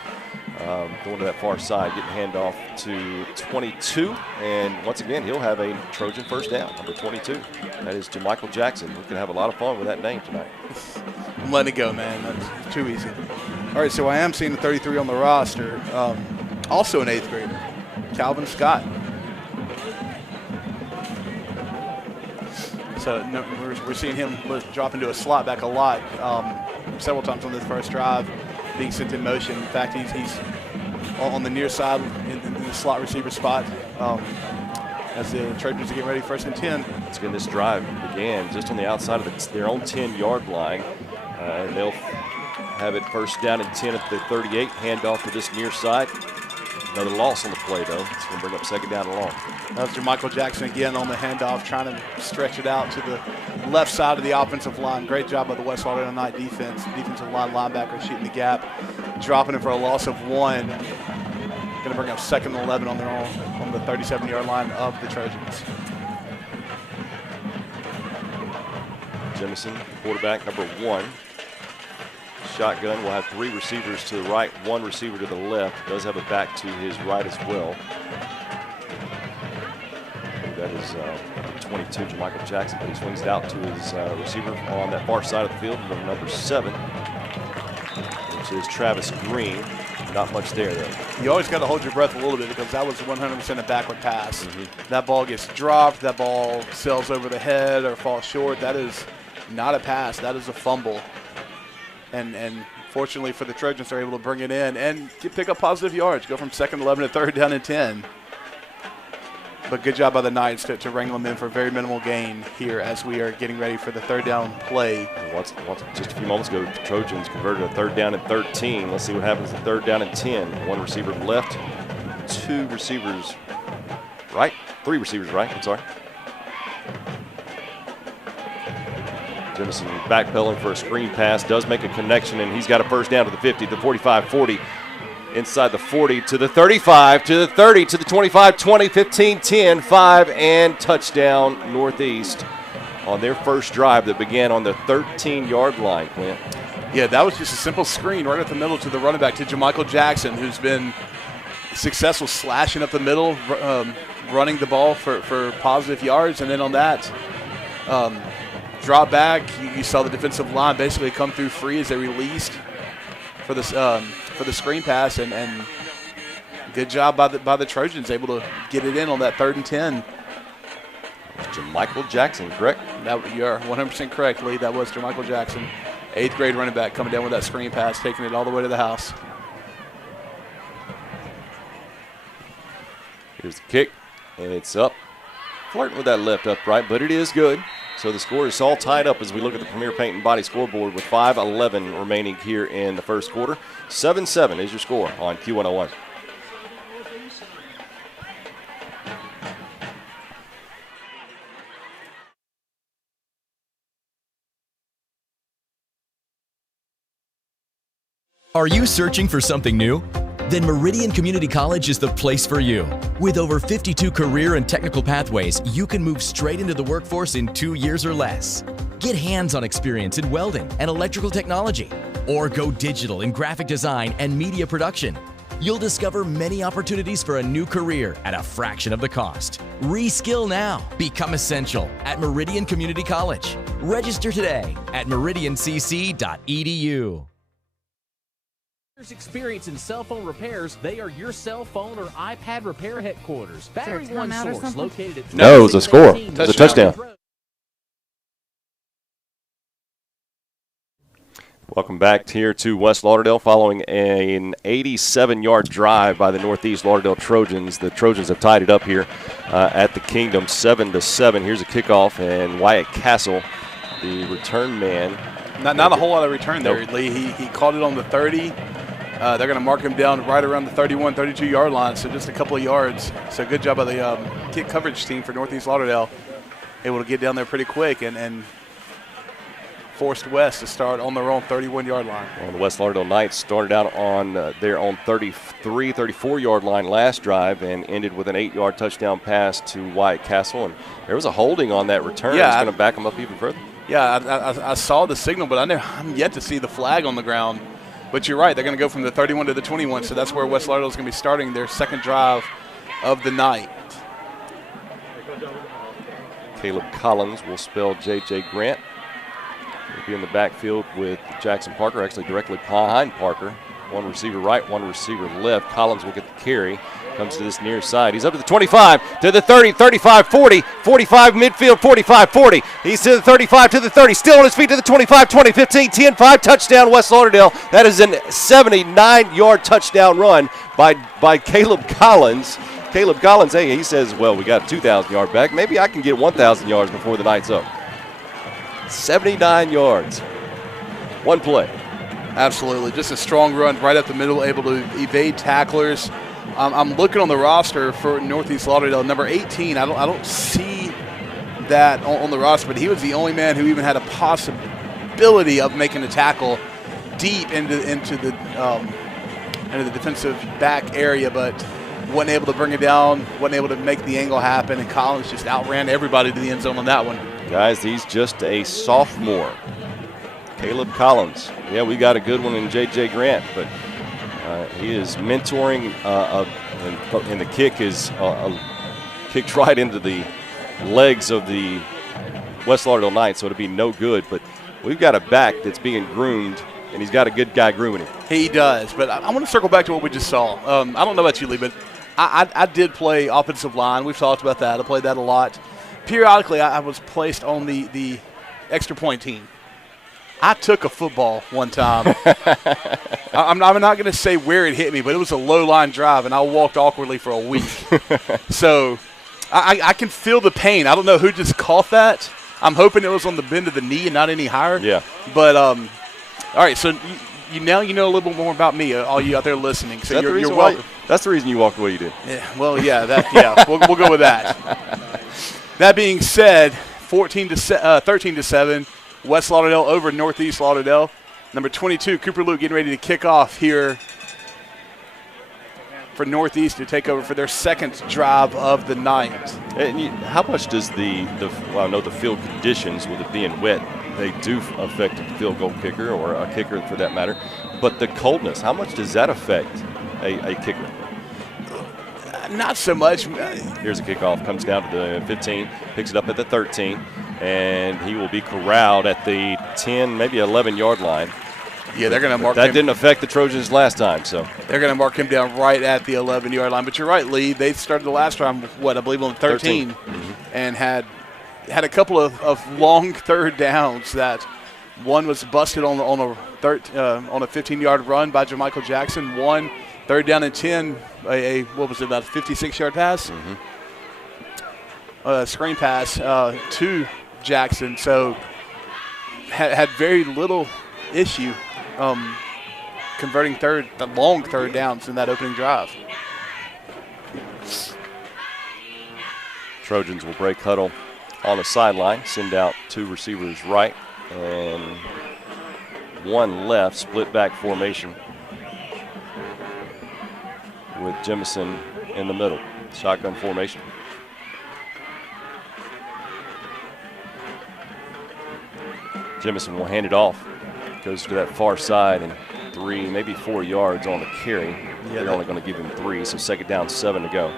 Going to that far side, getting handoff to 22. And once again, he'll have a Trojan first down, number 22. That is Jermichael Jackson. We're going to have a lot of fun with that name tonight. I'm letting it go, man. That's too easy. All right, so I am seeing the 33 on the roster. Also an 8th grader, Calvin Scott. So no, we're seeing him drop into a slot back a lot, several times on this first drive, being sent in motion. In fact, he's on the near side in the slot receiver spot as the Trojans are getting ready first and 10. Once again, this drive began just on the outside of their own 10-yard line. And they'll have it first down and 10 at the 38. Handoff to this near side. Another loss on the play, though. It's going to bring up second down and long. That was Jermichael Jackson again on the handoff, trying to stretch it out to the left side of the offensive line. Great job by the West Lauderdale Knight defense. Defensive line linebacker shooting the gap, dropping it for a loss of 1. Going to bring up second and 11 on their own on the 37-yard line of the Trojans. Jemison, quarterback, number 1. Shotgun will have 3 receivers to the right, 1 receiver to the left. Does have a back to his right as well. That is 22, Jermichael Jackson, but he swings it out to his receiver on that far side of the field, number 7, which is Travis Green. Not much there, though. You always got to hold your breath a little bit because that was 100% a backward pass. That ball gets dropped, that ball sails over the head or falls short. That is not a pass. That is a fumble. And fortunately for the Trojans, they're able to bring it in and pick up positive yards, go from second and 11 to third down and 10. But good job by the Knights to wrangle them in for a very minimal gain here as we are getting ready for the third down play. Just a few moments ago, the Trojans converted a third down and 13. Let's see what happens at third down and 10. 1 receiver left, 2 receivers right, 3 receivers right, I'm sorry. Jemison backpedaling for a screen pass, does make a connection, and he's got a first down to the 50, the 45, 40, inside the 40, to the 35, to the 30, to the 25, 20, 15, 10, 5, and touchdown Northeast on their first drive that began on the 13-yard line, Clint. Yeah, that was just a simple screen right at the middle to the running back, to Jermichael Jackson, who's been successful slashing up the middle, running the ball for positive yards, and then on that drop back, you saw the defensive line basically come through free as they released for the screen pass, and good job by the Trojans, able to get it in on that 3rd and 10. Jermichael Jackson, correct? You're 100% correct, Lee. That was Jermichael Jackson, 8th grade running back, coming down with that screen pass, taking it all the way to the house. Here's the kick, and it's up. Flirting with that left upright, but it is good. So the score is all tied up as we look at the Premier Paint and Body scoreboard with 5:11 remaining here in the first quarter. 7-7 is your score on Q101. Are you searching for something new? Then Meridian Community College is the place for you. With over 52 career and technical pathways, you can move straight into the workforce in 2 years or less. Get hands-on experience in welding and electrical technology, or go digital in graphic design and media production. You'll discover many opportunities for a new career at a fraction of the cost. Reskill now. Become essential at Meridian Community College. Register today at meridiancc.edu. Experience in cell phone repairs, they are your cell phone or iPad repair headquarters. Battery One Source, located at No, it's a score. It's a touchdown. Welcome back here to West Lauderdale following an 87-yard drive by the Northeast Lauderdale Trojans. The Trojans have tied it up here at the Kingdom 7-7. Here's a kickoff, and Wyatt Castle, the return man. Not a whole lot of return there, Lee. He caught it on the 30. They're going to mark him down right around the 31, 32-yard line, so just a couple of yards. So good job by the kick coverage team for Northeast Lauderdale. Able to get down there pretty quick and forced West to start on their own 31-yard line. Well, the West Lauderdale Knights started out on their own 33, 34-yard line last drive and ended with an 8-yard touchdown pass to Wyatt Castle. And there was a holding on that return. Yeah, it's going to back them up even further. Yeah, I saw the signal, but I'm yet to see the flag on the ground. But you're right, they're going to go from the 31 to the 21, so that's where West Lauderdale is going to be starting their second drive of the night. Caleb Collins will spell J.J. Grant. He'll be in the backfield with Jackson Parker, actually directly behind Parker. One receiver right, one receiver left. Collins will get the carry. Comes to this near side. He's up to the 25, to the 30, 35, 40, 45 midfield, 45, 40. He's to the 35, to the 30, still on his feet to the 25, 20, 15, 10, 5, touchdown West Lauderdale. That is a 79-yard touchdown run by Caleb Collins. Caleb Collins, hey, he says, well, we got a 2,000-yard back. Maybe I can get 1,000 yards before the night's up. 79 yards. One play. Absolutely. Just a strong run right up the middle, able to evade tacklers. I'm looking on the roster for Northeast Lauderdale, number 18. I don't see that on the roster, but he was the only man who even had a possibility of making a tackle deep into the defensive back area, but wasn't able to bring it down, wasn't able to make the angle happen, and Collins just outran everybody to the end zone on that one. Guys, he's just a sophomore. Caleb Collins. Yeah, we got a good one in J.J. Grant, but he is mentoring, and the kick is kicked right into the legs of the West Lauderdale Knights, so it'll be no good. But we've got a back that's being groomed, and he's got a good guy grooming him. He does, but I want to circle back to what we just saw. I don't know about you, Lee, but I did play offensive line. We've talked about that. I played that a lot. Periodically, I was placed on the extra point team. I took a football one time. I'm not going to say where it hit me, but it was a low-line drive, and I walked awkwardly for a week. So I can feel the pain. I don't know who just caught that. I'm hoping it was on the bend of the knee and not any higher. Yeah. But, all right, so you know a little bit more about me, all you out there listening. So you're welcome. That's the reason you walked the way you did. Yeah, well, yeah, we'll go with that. That being said, 13-7. West Lauderdale over Northeast Lauderdale. Number 22, Cooper Luke, getting ready to kick off here for Northeast to take over for their second drive of the night. And how much does I know the field conditions, with it being wet, they do affect a field goal kicker or a kicker for that matter. But the coldness, how much does that affect a kicker? Not so much. Here's a kickoff, comes down to the 15, picks it up at the 13. And he will be corralled at the 10, maybe 11-yard line. Yeah, they're going to mark that him. didn't affect the Trojans last time, so They're going to mark him down right at the 11-yard line. But you're right, Lee. They started the last round, I believe on 13. And had a couple of long third downs that one was busted on a 15-yard run by Jermichael Jackson. One third down and 10, what was it, about a 56-yard pass? Screen pass to Jackson. So had very little issue converting the long third downs in that opening drive. Trojans will break huddle on the sideline, send out 2 receivers right and 1 left, split back formation with Jemison in the middle, shotgun formation. Jemison will hand it off, goes to that far side, and 3, maybe 4 yards on the carry. Yeah, they're only going to give him 3, so second down, 7 to go.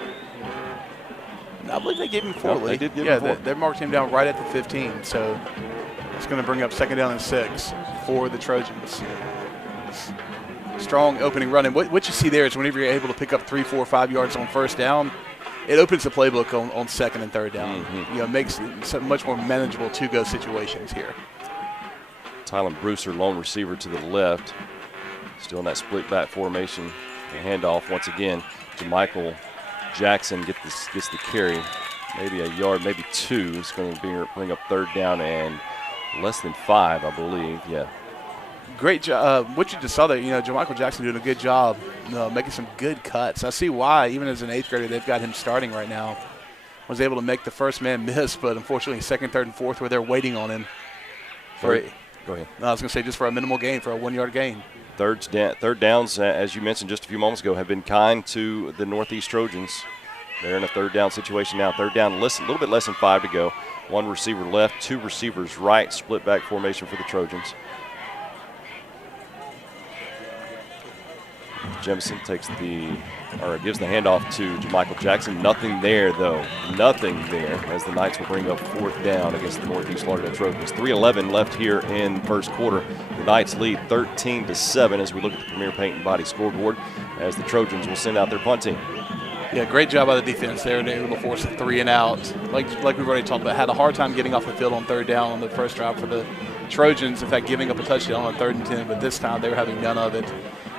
I believe they gave him 4. No, they did give him 4. They marked him down right at the 15, so it's going to bring up second down and 6 for the Trojans. Strong opening run, and what you see there is whenever you're able to pick up 3, 4, 5 yards on first down, it opens the playbook on second and third down. Makes it much more manageable to-go situations here. Tylen Brewster, lone receiver to the left. Still in that split back formation. The handoff once again. Jermichael Jackson gets the carry. Maybe a yard, maybe 2. It's going to bring up third down and less than 5, I believe. Yeah. Great job. What you just saw there, Jermichael Jackson doing a good job making some good cuts. I see why, even as an 8th grader, they've got him starting right now. Was able to make the first man miss, but unfortunately second, third, and fourth where they're waiting on him. Go ahead. I was going to say just for a minimal gain, for a 1-yard gain. Third downs, as you mentioned just a few moments ago, have been kind to the Northeast Trojans. They're in a third down situation now. Third down, a little bit less than 5 to go. 1 receiver left, 2 receivers right, split back formation for the Trojans. Jemison gives the handoff to Jermichael Jackson. Nothing there, though. Nothing there as the Knights will bring up 4th down against the Northeast Lauderdale Trojans. 3:11 left here in first quarter. The Knights lead 13-7 as we look at the Premier Paint and Body scoreboard as the Trojans will send out their punt team. Yeah, great job by the defense there. They were able to force a 3 and out. Like we've already talked about, had a hard time getting off the field on third down on the first drive for the Trojans. In fact, giving up a touchdown on 3rd and 10, but this time they were having none of it.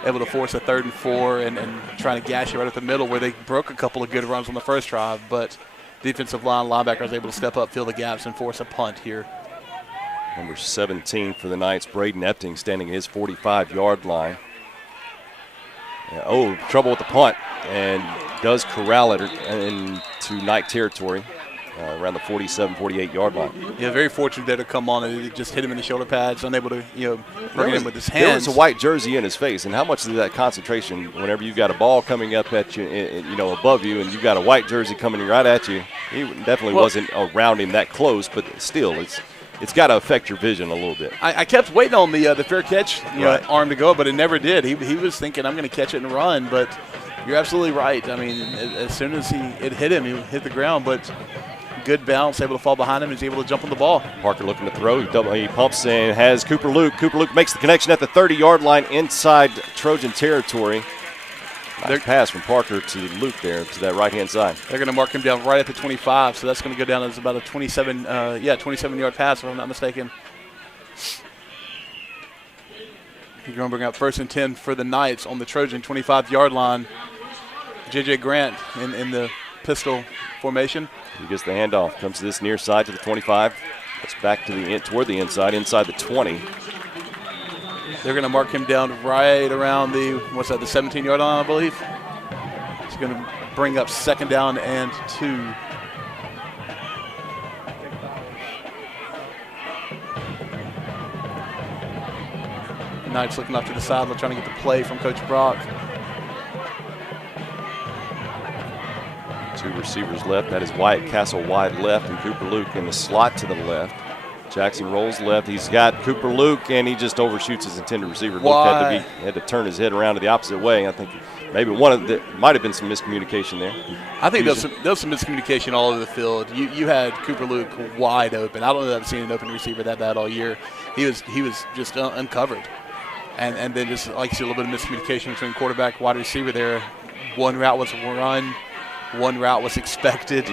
Able to force a 3rd and 4 and trying to gash it right at the middle where they broke a couple of good runs on the first drive, but defensive linebacker was able to step up, fill the gaps, and force a punt here. Number 17 for the Knights, Braden Epting, standing at his 45-yard line. Trouble with the punt, and does corral it into Knight territory around the 47, 48-yard line. Yeah, very fortunate there to come on and it just hit him in the shoulder pads, unable to bring it in with his hands. There was a white jersey in his face, and how much of that concentration, whenever you've got a ball coming up at you, above you, and you've got a white jersey coming right at you, he definitely wasn't around him that close, but still, it's got to affect your vision a little bit. I kept waiting on the fair catch arm to go, but it never did. He was thinking, I'm going to catch it and run, but you're absolutely right. I mean, as soon as it hit him, he hit the ground, but good bounce, able to fall behind him, and he's able to jump on the ball. Parker looking to throw. He pumps and has Cooper Luke. Cooper Luke makes the connection at the 30-yard line inside Trojan territory. Nice pass from Parker to Luke there to that right-hand side. They're going to mark him down right at the 25, so that's going to go down as about a 27-yard pass, if I'm not mistaken. You're going to bring up 1st and 10 for the Knights on the Trojan 25-yard line. J.J. Grant in the pistol formation. He gets the handoff, comes to this near side to the 25. It's back to toward the inside the 20. They're going to mark him down right around the 17-yard line, I believe. It's going to bring up second down and 2. Knights looking off to the side, trying to get the play from Coach Brock. 2 receivers left. That is Wyatt Castle wide left and Cooper Luke in the slot to the left. Jackson rolls left. He's got Cooper Luke, and he just overshoots his intended receiver. Luke had to turn his head around to the opposite way. I think maybe might have been some miscommunication there. I think there was some miscommunication all over the field. You had Cooper Luke wide open. I don't know that I've seen an open receiver that bad all year. He was just uncovered. And then just like you see a little bit of miscommunication between quarterback, wide receiver there. One route was a run, one route was expected.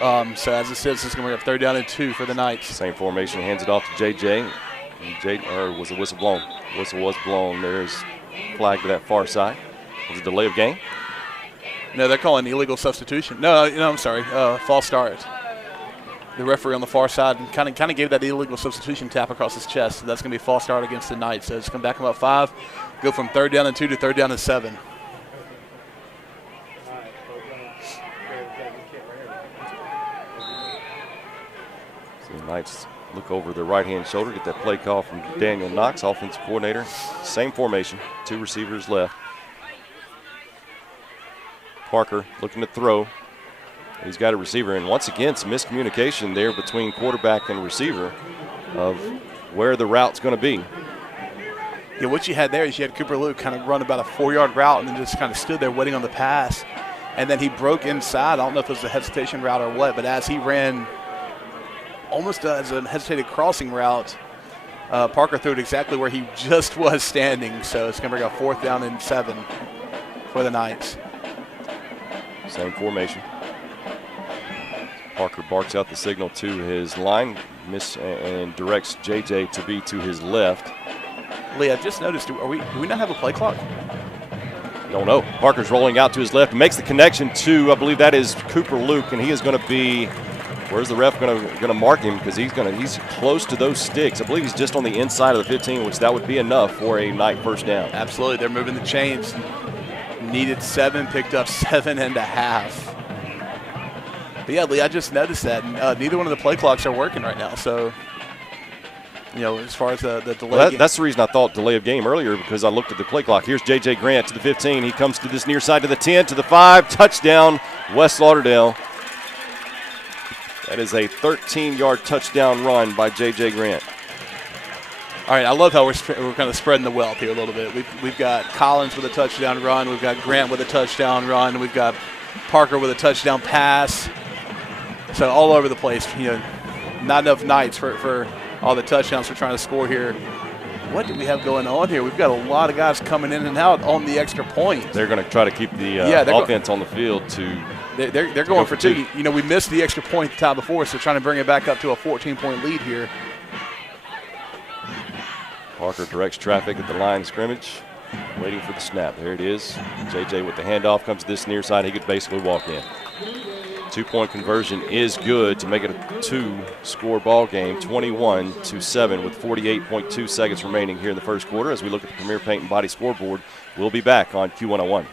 So as it says, it's going to be a 3rd down and 2 for the Knights. Same formation, hands it off to JJ. Or was the whistle blown? Whistle was blown. There's flag to that far side. Was it delay of game? No, they're calling illegal substitution. No, I'm sorry, false start. The referee on the far side kind of gave that illegal substitution tap across his chest. So that's going to be a false start against the Knights. So it's going to back them up 5, go from 3rd down and 2 to 3rd down and 7. So the Knights look over their right-hand shoulder, get that play call from Daniel Knox, offensive coordinator. Same formation, 2 receivers left. Parker looking to throw. He's got a receiver, and once again, some miscommunication there between quarterback and receiver of where the route's going to be. Yeah, what you had there is you had Cooper Luke kind of run about a 4-yard route and then just kind of stood there waiting on the pass. And then he broke inside. I don't know if it was a hesitation route or what, but as he ran almost as a hesitated crossing route, Parker threw it exactly where he just was standing. So it's going to bring a 4th down and 7 for the Knights. Same formation. Parker barks out the signal to his line and directs JJ to be to his left. Lee, I just noticed, do we not have a play clock? Don't know. Parker's rolling out to his left, makes the connection to, I believe that is Cooper Luke, and he is going to be, where's the ref going to mark him? Because he's close to those sticks. I believe he's just on the inside of the 15, which that would be enough for a Knight 1st down. Absolutely, they're moving the chains. Needed 7, picked up 7.5. But yeah, Lee, I just noticed that. Neither one of the play clocks are working right now. So, as far as the delay. Well, that's the reason I thought delay of game earlier, because I looked at the play clock. Here's J.J. Grant to the 15. He comes to this near side to the 10, to the 5. Touchdown, West Lauderdale. That is a 13-yard touchdown run by J.J. Grant. All right, I love how we're kind of spreading the wealth here a little bit. We've got Collins with a touchdown run. We've got Grant with a touchdown run. We've got Parker with a touchdown pass. So all over the place. Not enough Knights for all the touchdowns we're trying to score here. What do we have going on here? We've got a lot of guys coming in and out on the extra point. They're going to try to keep the offense on the field to. They're going for 2. We missed the extra point the time before, so trying to bring it back up to a 14-point lead here. Parker directs traffic at the line of scrimmage, waiting for the snap. There it is. JJ with the handoff comes to this near side. He could basically walk in. 2-point conversion is good to make it a 2-score ball game, 21-7 with 48.2 seconds remaining here in the 1st quarter. As we look at the Premier Paint and Body scoreboard, we'll be back on Q101.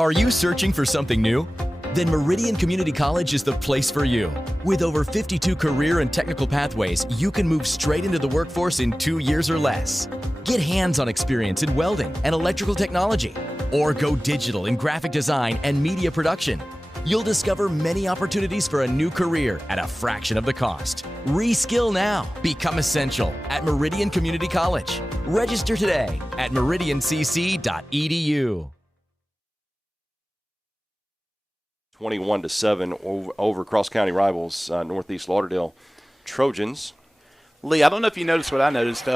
Are you searching for something new? Then Meridian Community College is the place for you. With over 52 career and technical pathways, you can move straight into the workforce in 2 years or less. Get hands-on experience in welding and electrical technology, or go digital in graphic design and media production. You'll discover many opportunities for a new career at a fraction of the cost. Reskill now. Become essential at Meridian Community College. Register today at meridiancc.edu. 21-7 over cross-county rivals, Northeast Lauderdale Trojans. Lee, I don't know if you noticed what I noticed.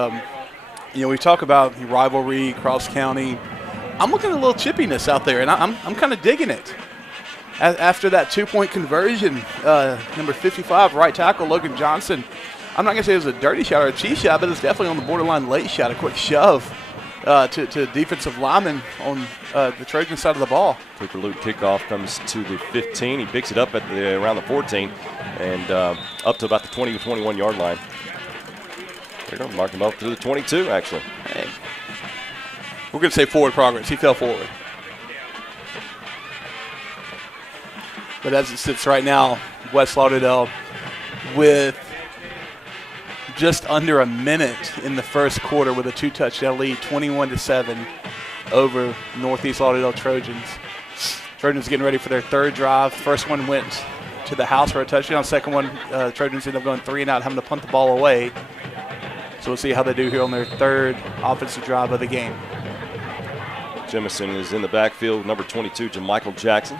We talk about rivalry, cross-county. I'm looking at a little chippiness out there, and I'm kind of digging it. After that 2-point conversion, number 55, right tackle Logan Johnson, I'm not going to say it was a dirty shot or a cheap shot, but it's definitely on the borderline late shot, a quick shove to defensive lineman on the Trojan side of the ball. Cooper Luke kickoff comes to the 15. He picks it up at around the 14 and up to about the 20 to 21-yard line. They're going to mark him up to the 22, actually. Hey. We're going to say forward progress. He fell forward. But as it sits right now, West Lauderdale with just under a minute in the 1st quarter with a 2-touchdown lead, 21-7 over Northeast Lauderdale Trojans. Trojans getting ready for their 3rd drive. First one went to the house for a touchdown. Second one, Trojans ended up going 3 and out, having to punt the ball away. So we'll see how they do here on their 3rd offensive drive of the game. Jemison is in the backfield, number 22, Jamichael Jackson.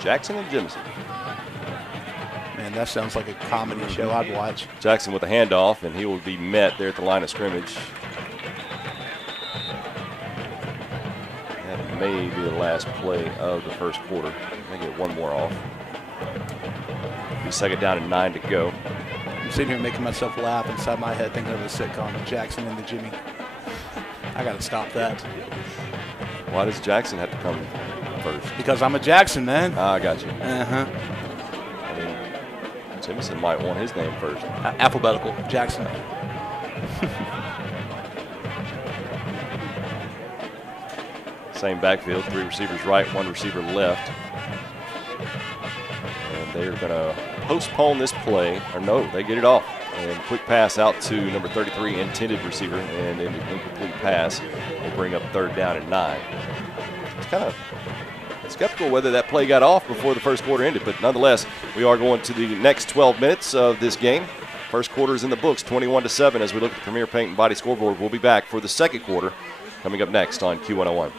Jackson and Jemison. that sounds like a comedy show I'd watch. Jackson with a handoff, and he will be met there at the line of scrimmage. That may be the last play of the first quarter. They get one more off. Be second down and 9 to go. I'm sitting here making myself laugh inside my head thinking of a sitcom with Jackson and the Jimmy. I got to stop that. Why does Jackson have to come first? Because I'm a Jackson, man. I got you. Uh-huh. I mean, Jimison might want his name first. Alphabetical, Jackson. Same backfield, 3 receivers right, 1 receiver left. And they're going to postpone this play. Or no, they get it off. And quick pass out to number 33, intended receiver, and an incomplete pass will bring up third down and 9. It's kind of skeptical whether that play got off before the first quarter ended, but nonetheless, we are going to the next 12 minutes of this game. First quarter is in the books, 21-7, as we look at the Premier Paint and Body scoreboard. We'll be back for the second quarter coming up next on Q101.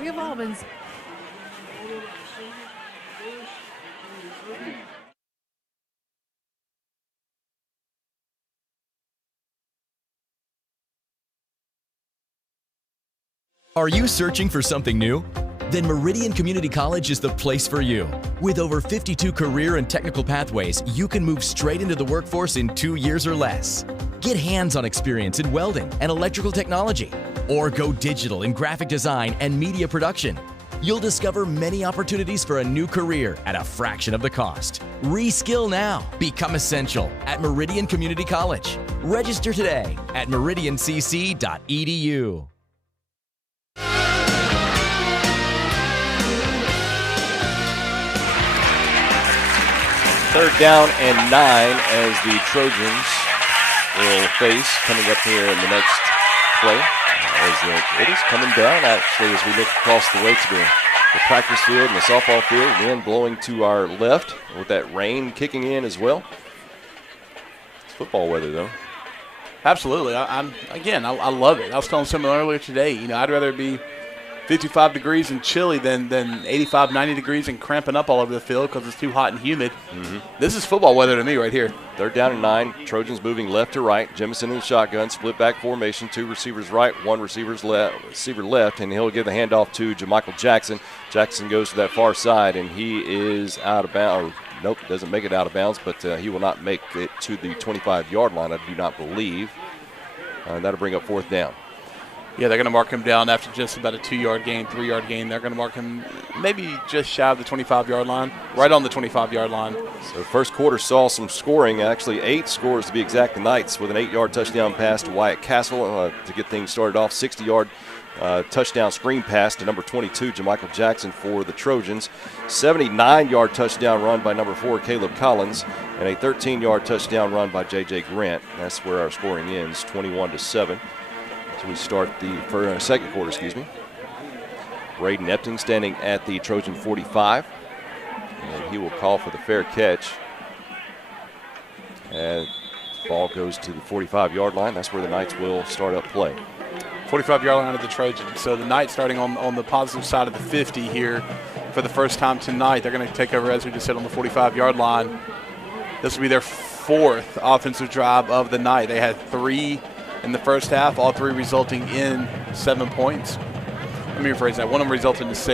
We have Albans. Are you searching for something new? Then Meridian Community College is the place for you. With over 52 career and technical pathways, you can move straight into the workforce in 2 years or less. Get hands-on experience in welding and electrical technology, or go digital in graphic design and media production. You'll discover many opportunities for a new career at a fraction of the cost. Reskill now. Become essential at Meridian Community College. Register today at meridiancc.edu. Third down and 9 as the Trojans will face coming up here in the next play. It is coming down actually as we look across the way to the practice field and the softball field. Wind blowing to our left with that rain kicking in as well. It's football weather though. Absolutely. I love it. I was telling someone earlier today, I'd rather it be 55 degrees and chilly than 85, 90 degrees and cramping up all over the field because it's too hot and humid. Mm-hmm. This is football weather to me right here. Third down and 9. Trojans moving left to right. Jemison in the shotgun, split back formation. 2 receivers right, 1 receiver left, and he'll give the handoff to JaMichael Jackson. Jackson goes to that far side, and he is out of bounds. Nope, doesn't make it out of bounds, but he will not make it to the 25-yard line, I do not believe. That'll bring up fourth down. Yeah, they're going to mark him down after just about a 2-yard gain, 3-yard gain. They're going to mark him maybe just shy of the 25-yard line, right on the 25-yard line. So first quarter saw some scoring, actually 8 scores to be exact. The Knights with an 8-yard touchdown pass to Wyatt Castle to get things started off. 60-yard touchdown screen pass to number 22, JaMichael Jackson for the Trojans. 79-yard touchdown run by number 4, Caleb Collins, and a 13-yard touchdown run by J.J. Grant. That's where our scoring ends, 21-7. So we start the second quarter, Braden Epting standing at the Trojan 45. And he will call for the fair catch. And ball goes to the 45-yard line. That's where the Knights will start up play. 45-yard line of the Trojans. So the Knights starting on the positive side of the 50 here for the first time tonight. They're going to take over, as we just said, on the 45-yard line. This will be their 4th offensive drive of the night. They had 3 in the first half, all 3 resulting in 7 points. Let me rephrase that. One of them resulted in 6.